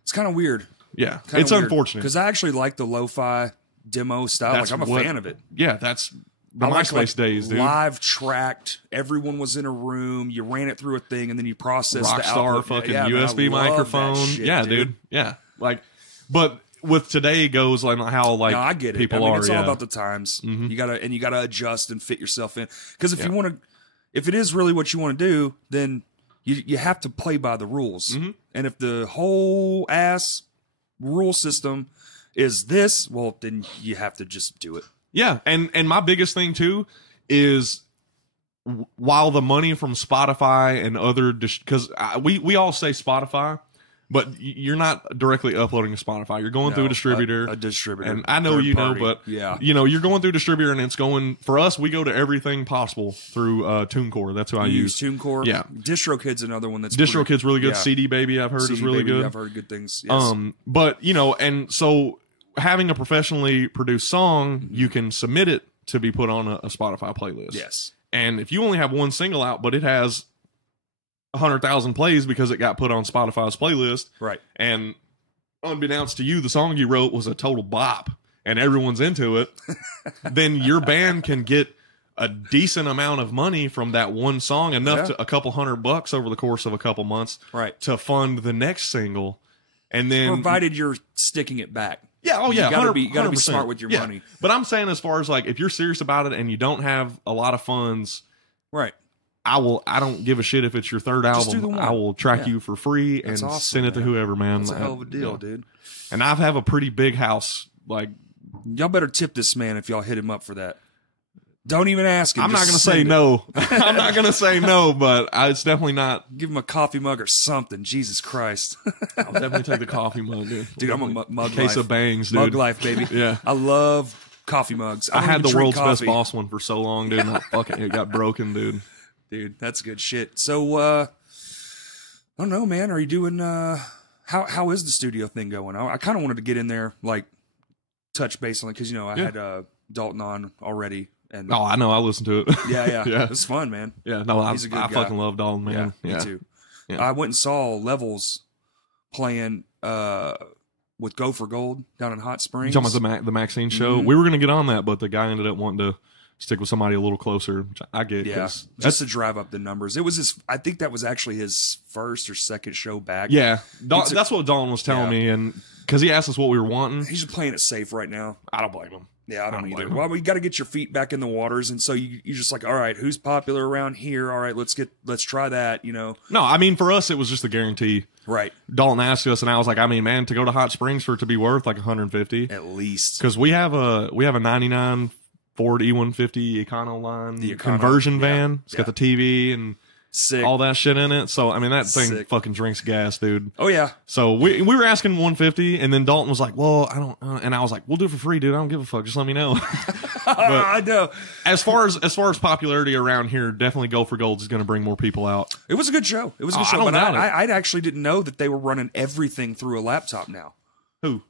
It's kind of weird. Yeah, it's unfortunate. because I actually like the lo-fi demo style. That's I'm a what- fan of it. Yeah, that's the I like, MySpace days, dude. Live tracked. Everyone was in a room. You ran it through a thing, and then you processed the Rockstar output. fucking Yeah, man, I USB love that microphone. shit, Yeah, dude. Yeah, like, but with today goes like how like no, I get it. people I mean, are. it's yeah. all about the times. You gotta adjust and fit yourself in. Because if you want to, if it is really what you want to do, then you have to play by the rules. And if the whole ass rule system is this, well, then you have to just do it. Yeah, and my biggest thing too is while the money from Spotify and other because we all say Spotify, but you're not directly uploading to Spotify. You're going through a distributor. A distributor. And I know third you party. know, but yeah. you're going through distributor, and it's going for us. We go to everything possible through TuneCore. That's who I You use. use TuneCore. Yeah. DistroKid's another one that's DistroKid's really good. Yeah. CD Baby, I've heard is CD really Baby, good. I've heard good things. Yes. But and so having a professionally produced song, you can submit it to be put on a Spotify playlist. Yes. And if you only have one single out, but it has 100,000 plays because it got put on Spotify's playlist, Right. and unbeknownst to you, the song you wrote was a total bop, and everyone's into it, then your band can get a decent amount of money from that one song, enough to a couple $100 over the course of a couple months, Right. to fund the next single. And then provided you're sticking it back. Yeah, oh yeah, you gotta be smart with your money. But I'm saying, as far as like, if you're serious about it and you don't have a lot of funds, right? I don't give a shit if it's your third Just do album. the one. I will track you for free and awesome, send it to man. whoever, man. That's a hell of a deal, dude. And I have a pretty big house. Like, y'all better tip this man if y'all hit him up for that. Don't even ask him. I'm not Just going to send say it. no. I'm not going to say no, but it's definitely not. Give him a coffee mug or something. Jesus Christ. I'll definitely take the coffee mug, dude. Dude, I'm a mug Case life. of bangs, dude. Mug life, baby. Yeah. I love coffee mugs. I don't had even the drink world's best coffee. boss one for so long, dude. And it got broken, dude. Dude, that's good shit. So, I don't know, man. Are you doing, how is the studio thing going? I kind of wanted to get in there, like, touch base on it, because, I had Dalton on already. And Oh, I know. I listened to it. yeah. Yeah. It's fun, man. Yeah, no, He's a good I guy. fucking love Dalton, man. Me too. Yeah. I went and saw Levels playing with Go for Gold down in Hot You Springs. talking about the Maxine show? Mhm. We were going to get on that, but the guy ended up wanting to stick with somebody a little closer, which I get. Yeah, 'cause just to drive up the numbers. It was his. I think that was actually his first or second show back. yeah, It's a- that's what Dalton was telling Yeah. me, and because he asked us what we were wanting. He's just playing it safe right now. I don't blame him. Yeah, I don't blame either. him. Well, we got to get your feet back in the waters, and so you're just like, all right, who's popular around here? All right, let's try that. No, I mean, for us, it was just a guarantee. Right, Dalton asked us, and I was like, I mean, man, to go to Hot Springs for it to be worth like 150, at least. because we have a 99 Ford E150 Econoline The Econo, conversion yeah, van. It's got yeah. the TV and Sick. all that shit in it. So I mean, that thing Sick. fucking drinks gas, dude. Oh yeah, So we were asking 150, and then Dalton was like, "Well, I don't," and I was like, "We'll do it for free, dude. I don't give a fuck. Just let me know." I know. as far as popularity around here, definitely Go for Gold is going to bring more people out. It was a good show. It was a good Oh, I show. don't But doubt it. I actually didn't know that they were running everything through a laptop now. Who?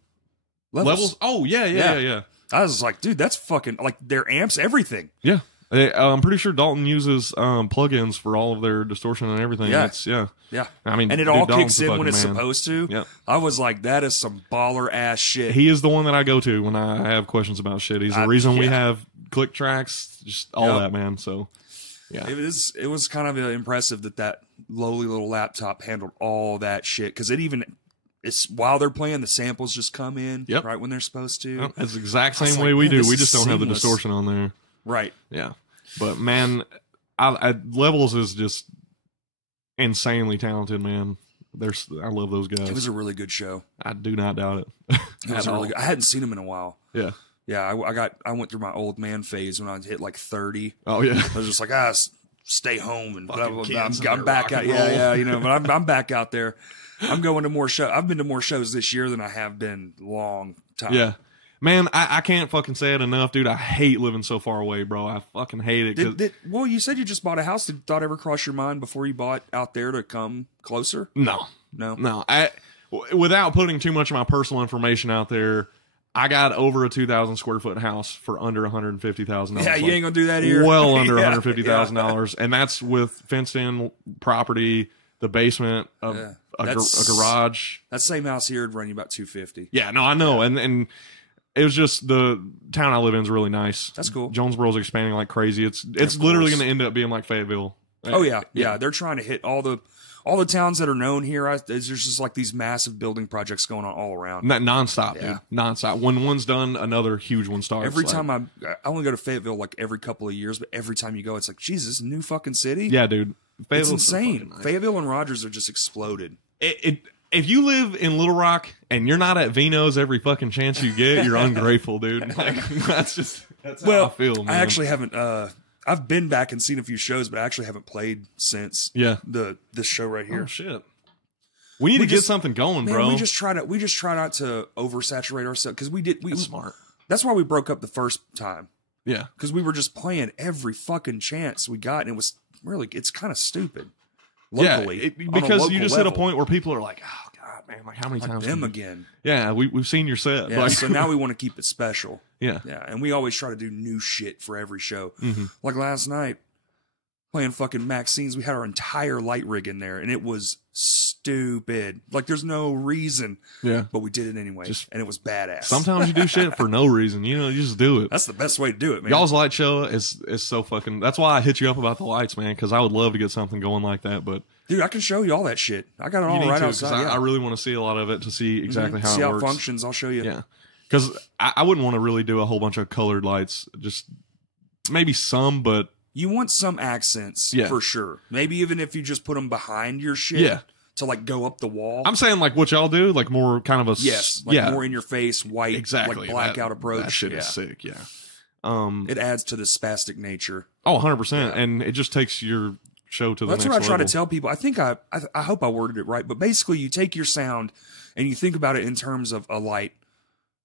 Levels? Oh yeah. I was like, dude, that's fucking like their amps, everything. Yeah. I'm pretty sure Dalton uses plugins for all of their distortion and everything. Yeah. Yeah. I mean, And it dude, all Dalton's kicks a in when fucking it's man. supposed to. Yep. I was like, that is some baller ass shit. He is the one that I go to when I have questions about shit. He's the reason we have click tracks, just all Yep. that, man. So, yeah. It was kind of impressive that lowly little laptop handled all that shit, because it's while they're playing, the samples just come in Yep. right when they're supposed to. Well, that's the exact I was same like, way we man, do. this We is just don't have the seamless. distortion on there. Right. Yeah. But man, Levels is just insanely talented, man. I love those guys. It was a really good show. I do not doubt it. It was At a really all. good. I hadn't seen him in a while. Yeah. Yeah, I went through my old man phase when I hit like 30. Oh yeah. I was just like, stay home and blah, Fucking blah, kids blah. and I'm their back rock out. and roll. Yeah, but I'm back out there. I'm going to more shows. I've been to more shows this year than I have been long time. Yeah. Man, I can't fucking say it enough, dude. I hate living so far away, bro. I fucking hate it. 'Cause- Well, you said you just bought a house. Did thought ever cross your mind before you bought out there to come closer? No. No. Without putting too much of my personal information out there, I got over a 2,000 square foot house for under $150,000. Yeah, you ain't gonna do that here. Well under Yeah, $150,000, and that's with fenced-in property, the basement, a garage. That same house here would run you about $250. Yeah, no, I know, and it was just the town I live in is really nice. That's cool. Jonesboro's expanding like crazy. It's Of literally course. going to end up being like Fayetteville. Oh yeah. They're trying to hit all the towns that are known here. There's just like these massive building projects going on all around. Nonstop, Yeah. dude. Nonstop. When one's done, another huge one starts. Every Like- time I only go to Fayetteville like every couple of years, but every time you go, it's like, Jesus, a new fucking city. Yeah, dude. It's Fayetteville's so insane. fucking nice. Fayetteville and Rogers are just exploded. If you live in Little Rock and you're not at Vino's every fucking chance you get, you're ungrateful, dude. Like, that's how I feel, man. I actually haven't. I've been back and seen a few shows, but I actually haven't played since. Yeah. This show right here. Oh shit. We need to get something going, Man, bro. we just try not to oversaturate ourselves, because That's smart. That's why we broke up the first time, Yeah. because we were just playing every fucking chance we got, and it was really, it's kind of stupid. Locally, yeah, on a because you local just hit a level. point where people are like, "Oh God, man! Like how many Like times?" them can you-" again. Yeah, we've seen your set. Yeah, Like, so now we want to keep it special. yeah, Yeah, and we always try to do new shit for every show. Mhm. Like last night, playing fucking Maxine's, we had our entire light rig in there, and it was stupid. Like, there's no reason. Yeah. But we did it anyway. And it was badass. Sometimes you do shit for no reason. You just do it. That's the best way to do it, man. Y'all's light show is so fucking... That's why I hit you up about the lights, man, because I would love to get something going like that, but... Dude, I can show you all that shit. I got it all right outside. I really want to see a lot of it to see exactly how it works. See how it functions. I'll show you. Yeah. Because I wouldn't want to really do a whole bunch of colored lights. Just maybe some, but... You want some accents, for sure. Maybe even if you just put them behind your shit to, like, go up the wall. I'm saying, like, what y'all do, like, more kind of a... Yes, like more in your face, white, exactly. like blackout approach. That shit is sick, yeah. It adds to the spastic nature. Oh, 100%. And it just takes your show to the next level. That's what I try to tell people. I think I hope I worded it right, but basically you take your sound and you think about it in terms of a light.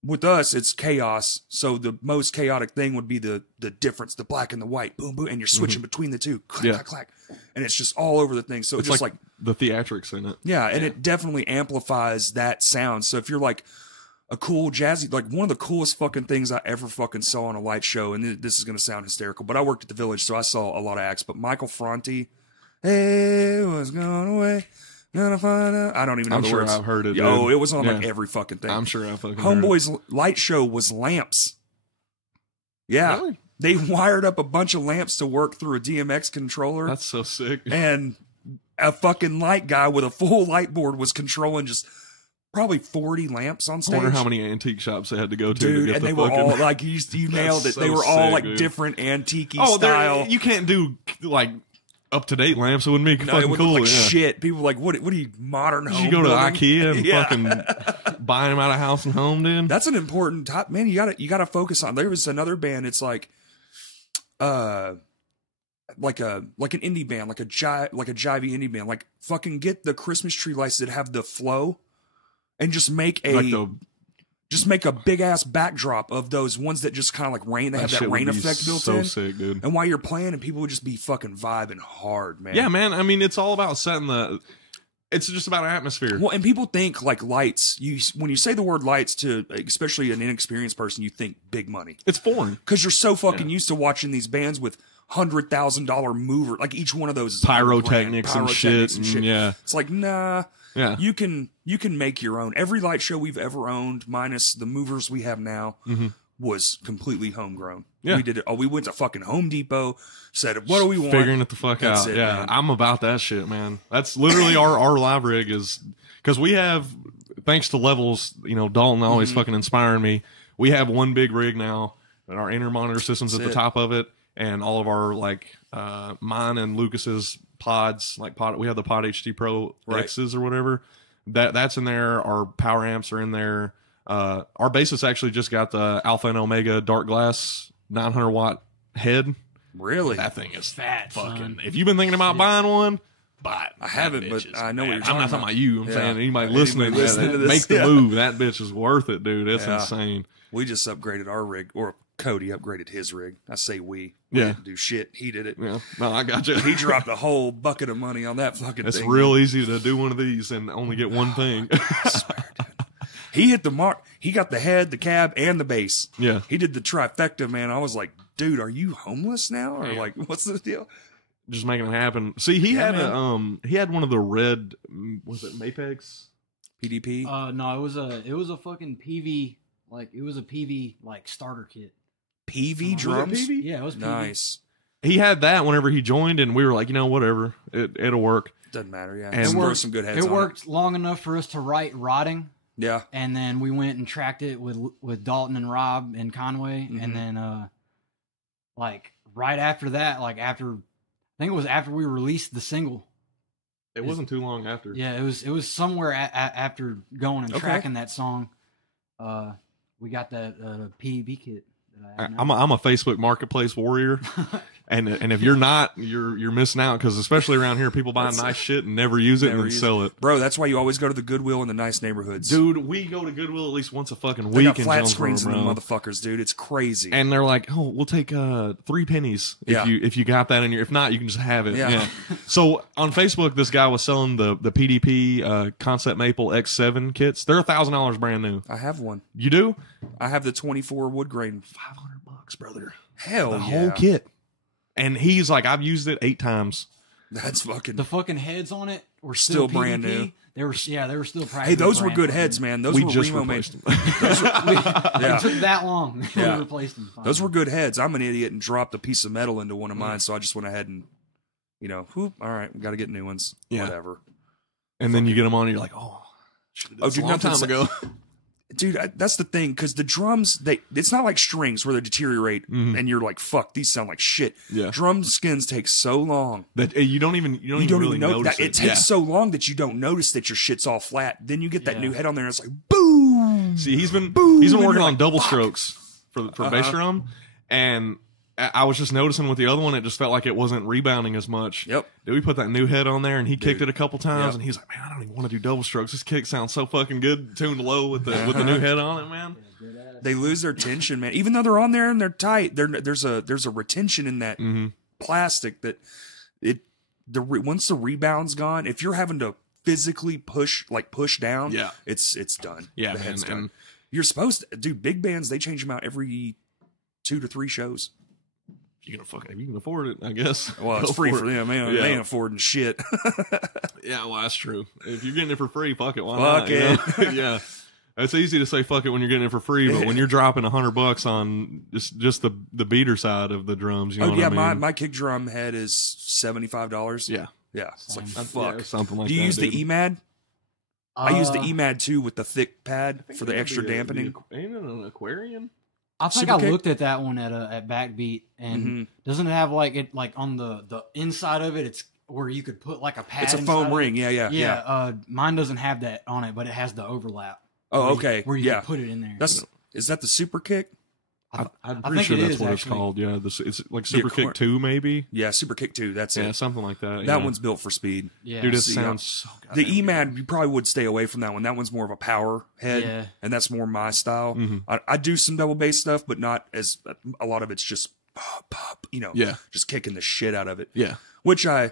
With us, it's chaos. So the most chaotic thing would be the difference, the black and the white, boom, boom, and you're switching between the two, clack, clack, clack, and it's just all over the thing. So it's just like the theatrics in it. Yeah, and it definitely amplifies that sound. So if you're like a cool jazzy, like one of the coolest fucking things I ever fucking saw on a light show, and this is going to sound hysterical, but I worked at the Village, so I saw a lot of acts, but Michael Franti, hey, what's going away? Gonna find out. I don't even know the words. I've heard it. Yo, it was on like every fucking thing. I'm sure I fucking heard Homeboy's light show was lamps. Yeah. Really? They wired up a bunch of lamps to work through a DMX controller. That's so sick. And a fucking light guy with a full light board was controlling just probably 40 lamps on stage. I wonder how many antique shops they had to go to. Dude, to get and the they were all like, you nailed it. So they were all sick, like dude. different antique-y style. You can't do like up-to-date lamps. It wouldn't be fucking it would cool. look like shit. People were like, what are you, modern home You go to building? IKEA and fucking buy them out of House and Home, dude. That's an important top, man. You gotta focus on. There was another band. It's like an indie band, like a jivey indie band. Like fucking get the Christmas tree lights that have the flow, and just make a big ass backdrop of those ones that just kind of like rain. They have that rain effect built in. So sick, dude. And while you're playing, and people would just be fucking vibing hard, man. Yeah, man. I mean, it's all about setting it's just about atmosphere. Well, and people think like lights. When you say the word lights to, especially an inexperienced person, you think big money. It's foreign because you're so fucking used to watching these bands with $100,000 mover. Like each one of those is pyrotechnics and shit. Yeah, it's like nah. Yeah, you can make your own. Every light show we've ever owned, minus the movers we have now, was completely homegrown. Yeah, we did it. Oh, we went to fucking Home Depot. Said, what do we want? Figuring it the fuck out. Yeah, man. I'm about that shit, man. That's literally our live rig is because we have, thanks to Levels, Dalton always fucking inspiring me. We have one big rig now, and our inner monitor system's at the top of it, and all of our mine and Lucas's pods, we have the Pod HD Pro X's or whatever. That's in there. Our power amps are in there. Our bassist actually just got the Alpha and Omega Dark Glass 900 watt head. Really? That thing is fat. Fucking. If you've been thinking about buying one, buy it. I haven't, but I know what you're talking about. I'm not talking about you. I'm saying anybody listening to this, make the move. That bitch is worth it, dude. It's insane. We just upgraded our rig, or Cody upgraded his rig. I say we. Yeah. Didn't do shit. He did it. Yeah. No, I got you. He dropped a whole bucket of money on that fucking thing. It's real easy to do one of these and only get one thing. I swear, dude. He hit the mark. He got the head, the cab, and the bass. Yeah. He did the trifecta, man. I was like, dude, are you homeless now? Or like, what's the deal? Just making it happen. See, he had one of the red, was it Mapex? PDP? No, it was a fucking PV, it was a PV starter kit. PV drums? PV? Yeah, it was PV. Nice. He had that whenever he joined, and we were like, whatever, it'll work. Doesn't matter, yeah. And throw some good heads It worked long enough for us to write Rotting. Yeah. And then we went and tracked it with Dalton and Rob in Conway. And then, right after that, I think it was after we released the single. It wasn't too long after. Yeah, it was somewhere after going and tracking that song. We got that PEB kit. I'm a Facebook Marketplace warrior, and if you're not, you're missing out because especially around here, people buy nice shit and never use it and then sell it. Bro, that's why you always go to the Goodwill in the nice neighborhoods. Dude, we go to Goodwill at least once a fucking week. They got flat screens in the motherfuckers, dude. It's crazy. And they're like, oh, we'll take 3 pennies if you got that in your. If not, you can just have it. Yeah. So on Facebook, this guy was selling the PDP Concept Maple X7 kits. They're $1,000 brand new. I have one. You do? I have the 24 wood grain. $500, brother. Hell, the whole kit. And he's like, I've used it 8 times. That's fucking. The fucking heads on it were still brand new. They were still practicing. Hey, those were good heads, man. Those We were just Remo made. replaced them. It took that long. Yeah. We replaced them. Finally. Those were good heads. I'm an idiot and dropped a piece of metal into one of mine, so I just went ahead and, all right, we got to get new ones. Yeah. Whatever. And then you get them on, and you're like, oh, Dude, a long time ago. Dude, that's the thing, because the drums, it's not like strings where they deteriorate and you're like, fuck, these sound like shit. Yeah. Drum skins take so long. That you don't even really know notice that. It takes Yeah. so long that you don't notice that your shit's all flat. Then you get that new head on there, and it's like, boom. See, he's been Boom, working and you're on like, double fuck. strokes for bass drum, and I was just noticing with the other one, it just felt like it wasn't rebounding as much. Yep. Did we put that new head on there, and he kicked Dude. it a couple times, Yep. and he's like, man, I don't even want to do double strokes. This kick sounds so fucking good, tuned low with the new head on it, man. They lose their tension, man. Even though they're on there and they're tight, there's a retention in that plastic that once the rebound's gone, if you're having to physically push down, Yeah. it's done. Yeah, the man, head's done. and- You're supposed to, dude. Big bands, they change them out every 2 to 3 shows. If you can afford it, I guess. Well, it's Go free for it. them, man. Yeah. They ain't affording shit. Yeah, well, that's true. If you're getting it for free, fuck it. Why Fuck not? You know? Yeah. It's easy to say fuck it when you're getting it for free, but when you're dropping $100 on just the beater side of the drums, you know what I mean? my kick drum head is $75. Yeah. Yeah, it's like Same. fuck. Yeah, something like Do you that, use dude. the EMAD? I use the Uh, EMAD too with the thick pad for the extra dampening. Ain't it an Aquarian? I think Super I kick? looked at that one at Backbeat, and doesn't it have like on the inside of it? It's where you could put like a pad. It's a inside foam of it. ring. Yeah. Yeah. Mine doesn't have that on it, but it has the overlap. Oh, where you- okay. Where you Yeah. can put it in there. Is that the super kick? I'm I pretty think sure it that's is, what actually. it's called. Yeah, it's like Super Aquar- Kick 2, maybe. Yeah, super kick 2. That's Yeah, it. something like that. That yeah. one's built for speed. Yeah. Dude, it See, sounds so The goddamn EMAD, you probably would stay away from that one. That one's more of a power head, Yeah. and that's more my style. Mm-hmm. I do some double bass stuff, but not as a lot of it's just pop, pop, Yeah. just kicking the shit out of it. Yeah. Which I'll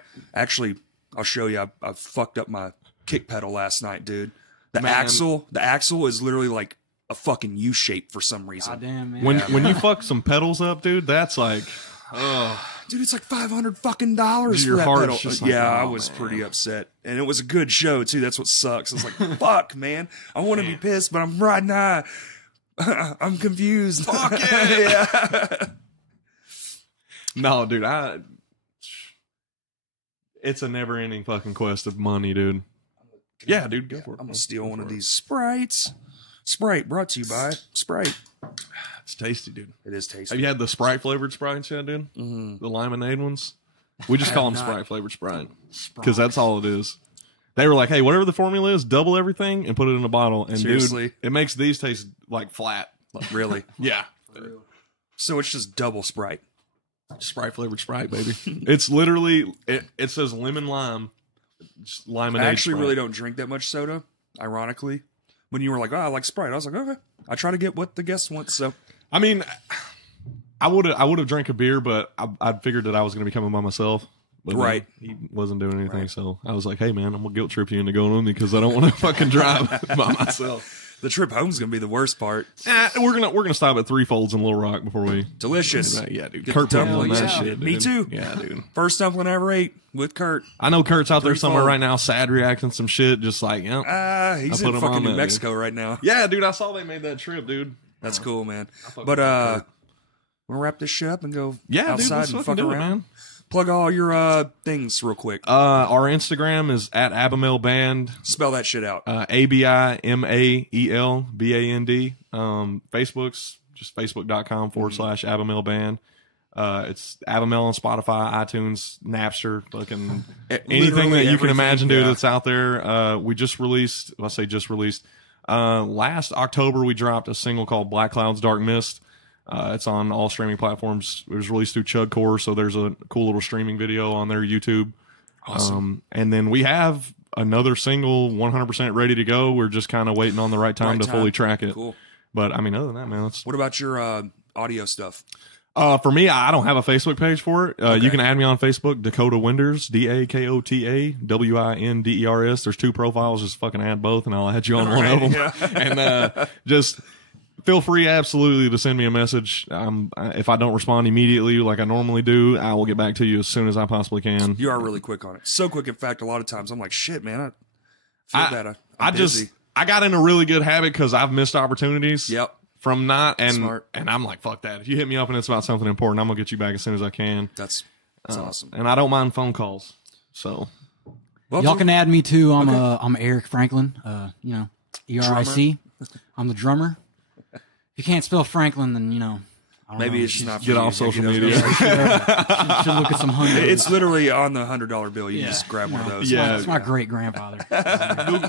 show you. I fucked up my kick pedal last night, dude. The Man. axle is literally like a fucking U shape for some reason. Goddamn, man. When you fuck some pedals up, dude, that's like, oh, Dude, it's like $500 fucking dollars for Your that heart's pedal. just like, Yeah, I oh, was man. pretty upset, and it was a good show too. That's what sucks. It's like, fuck, man. I want to be pissed, but I'm riding high. I'm confused. Fuck it. Yeah. no, dude, it's a never ending fucking quest of money, dude. Yeah, dude, go for it. I'm gonna steal one of these Sprites. Sprite brought to you by Sprite. It's tasty, dude. It is tasty. Have you had the Sprite flavored Sprites yet, dude? Mhm. The lemonade ones? We just call them not. Sprite flavored Sprite Sprite. because that's all it is. They were like, hey, whatever the formula is, double everything and put it in a bottle. And Seriously? dude, it makes these taste like flat. Really? Yeah. So it's just double Sprite. Sprite flavored Sprite, baby. It's literally, it says lemon lime. Just limonade. I actually Sprite. really don't drink that much soda. Ironically, when you were like, "Oh, I like Sprite," I was like, "Okay." I try to get what the guest wants. So I mean, I would have drank a beer, but I figured that I was going to be coming by myself. But then Right. he wasn't doing anything, Right. so I was like, "Hey, man, I'm gonna guilt trip you into going with me because I don't want to fucking drive by myself." the trip home's gonna be the worst part. We're gonna stop at Three Folds in Little Rock before we. Delicious. Yeah, dude. Get Kurt the put me on dumplings. that Yeah. shit. Me dude. too. Yeah, dude. First dumpling I ever ate with Kurt. I know Kurt's out there somewhere Threefold. right now, sad reacting some shit, just like, yeah. He's I put in him fucking on New that, Mexico right now. Yeah, dude. I saw they made that trip, dude. That's cool, man. fucking But with Kurt. we'll wrap this shit up and go Yeah, dude. outside Let's and fucking fuck do it, around. man. Plug all your things real quick. Our Instagram is at Abimael Band. Spell that shit out. ABIMAEL BAND. Facebook's just facebook.com/Abimael Band. It's Abimael on Spotify, iTunes, Napster, fucking anything Literally that you can everything, imagine, dude, yeah. that's out there. We just released, last October we dropped a single called Black Clouds, Dark Mist. It's on all streaming platforms. It was released through Chugcore, so there's a cool little streaming video on their YouTube. Awesome. And then we have another single 100% ready to go. We're just kind of waiting on the right time Right to fully track it. Cool. But I mean, other than that, man, What about your audio stuff? for me, I don't have a Facebook page for it. Okay. You can add me on Facebook, Dakota Winders, Dakota Winders. There's 2 profiles. Just fucking add both, and I'll add you on one of them. yeah. And just feel free, absolutely, to send me a message. If I don't respond immediately like I normally do, I will get back to you as soon as I possibly can. You are really quick on it. So quick, in fact, a lot of times I'm like, shit, man, I got in a really good habit because I've missed opportunities. Yep. From not, and Smart. and I'm like, fuck that. If you hit me up and it's about something important, I'm gonna get you back as soon as I can. That's awesome. And I don't mind phone calls. So Well, Y'all can add me too. I'm Eric Franklin. You know, ERIC. I'm the drummer. If you can't spell Franklin, then I don't maybe know. it's just not for get you. off social Yeah, media. Should look at some hundos. It's literally on the $100 bill. You just grab one of those. Yeah. It's my great grandfather.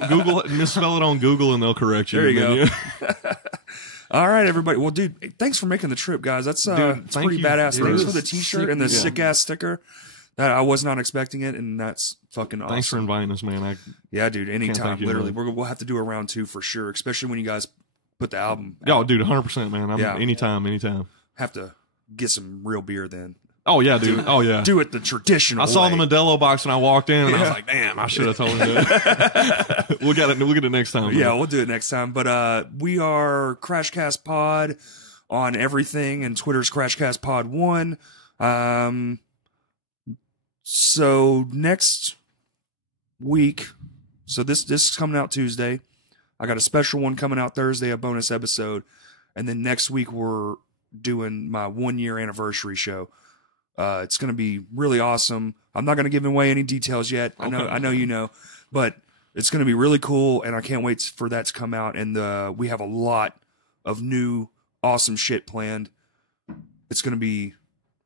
Google misspell it on Google and they'll correct you. There you go. All right, everybody. Well, dude, thanks for making the trip, guys. That's it's thank pretty you. badass. It Thanks is. for the T-shirt and the sick ass sticker. That I was not expecting it, and that's fucking awesome. Thanks for inviting us, man. Yeah, dude. Anytime, thank you literally. enough. We'll have to do a round 2 for sure, especially when you guys put the album. Yo, dude, 100%, man. Yeah. Anytime. Have to get some real beer then. Oh yeah, dude. Oh yeah. Do it the traditional. I saw way. the Modelo box when I walked in, and I was like, "Damn, I should have told him that." We'll get it next time. Yeah, man. we'll do it next time. But we are Crashcast Pod on everything, and Twitter's Crashcast Pod 1. So next week, so this is coming out Tuesday. I got a special one coming out Thursday, a bonus episode, and then next week we're doing my 1-year anniversary show. It's going to be really awesome. I'm not going to give away any details yet. Okay. I know you know, but it's going to be really cool, and I can't wait for that to come out. And we have a lot of new awesome shit planned. It's going to be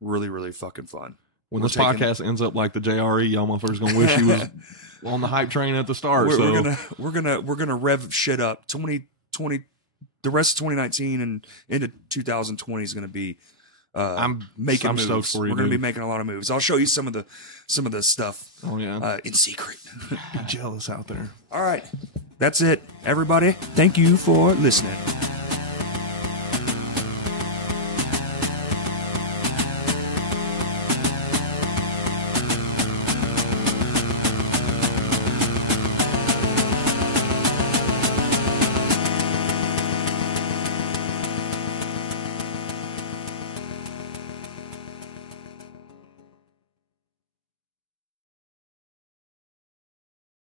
really, really fucking fun. When this podcast ends up like the JRE, y'all motherfuckers gonna wish you was on the hype train at the start. We're gonna rev shit up. 2020, the rest of 2019 and into 2020 is gonna be. I'm making moves. Stoked for you. We're gonna be making a lot of moves. I'll show you some of the stuff. Oh yeah, in secret. be jealous out there. All right, that's it, everybody. Thank you for listening.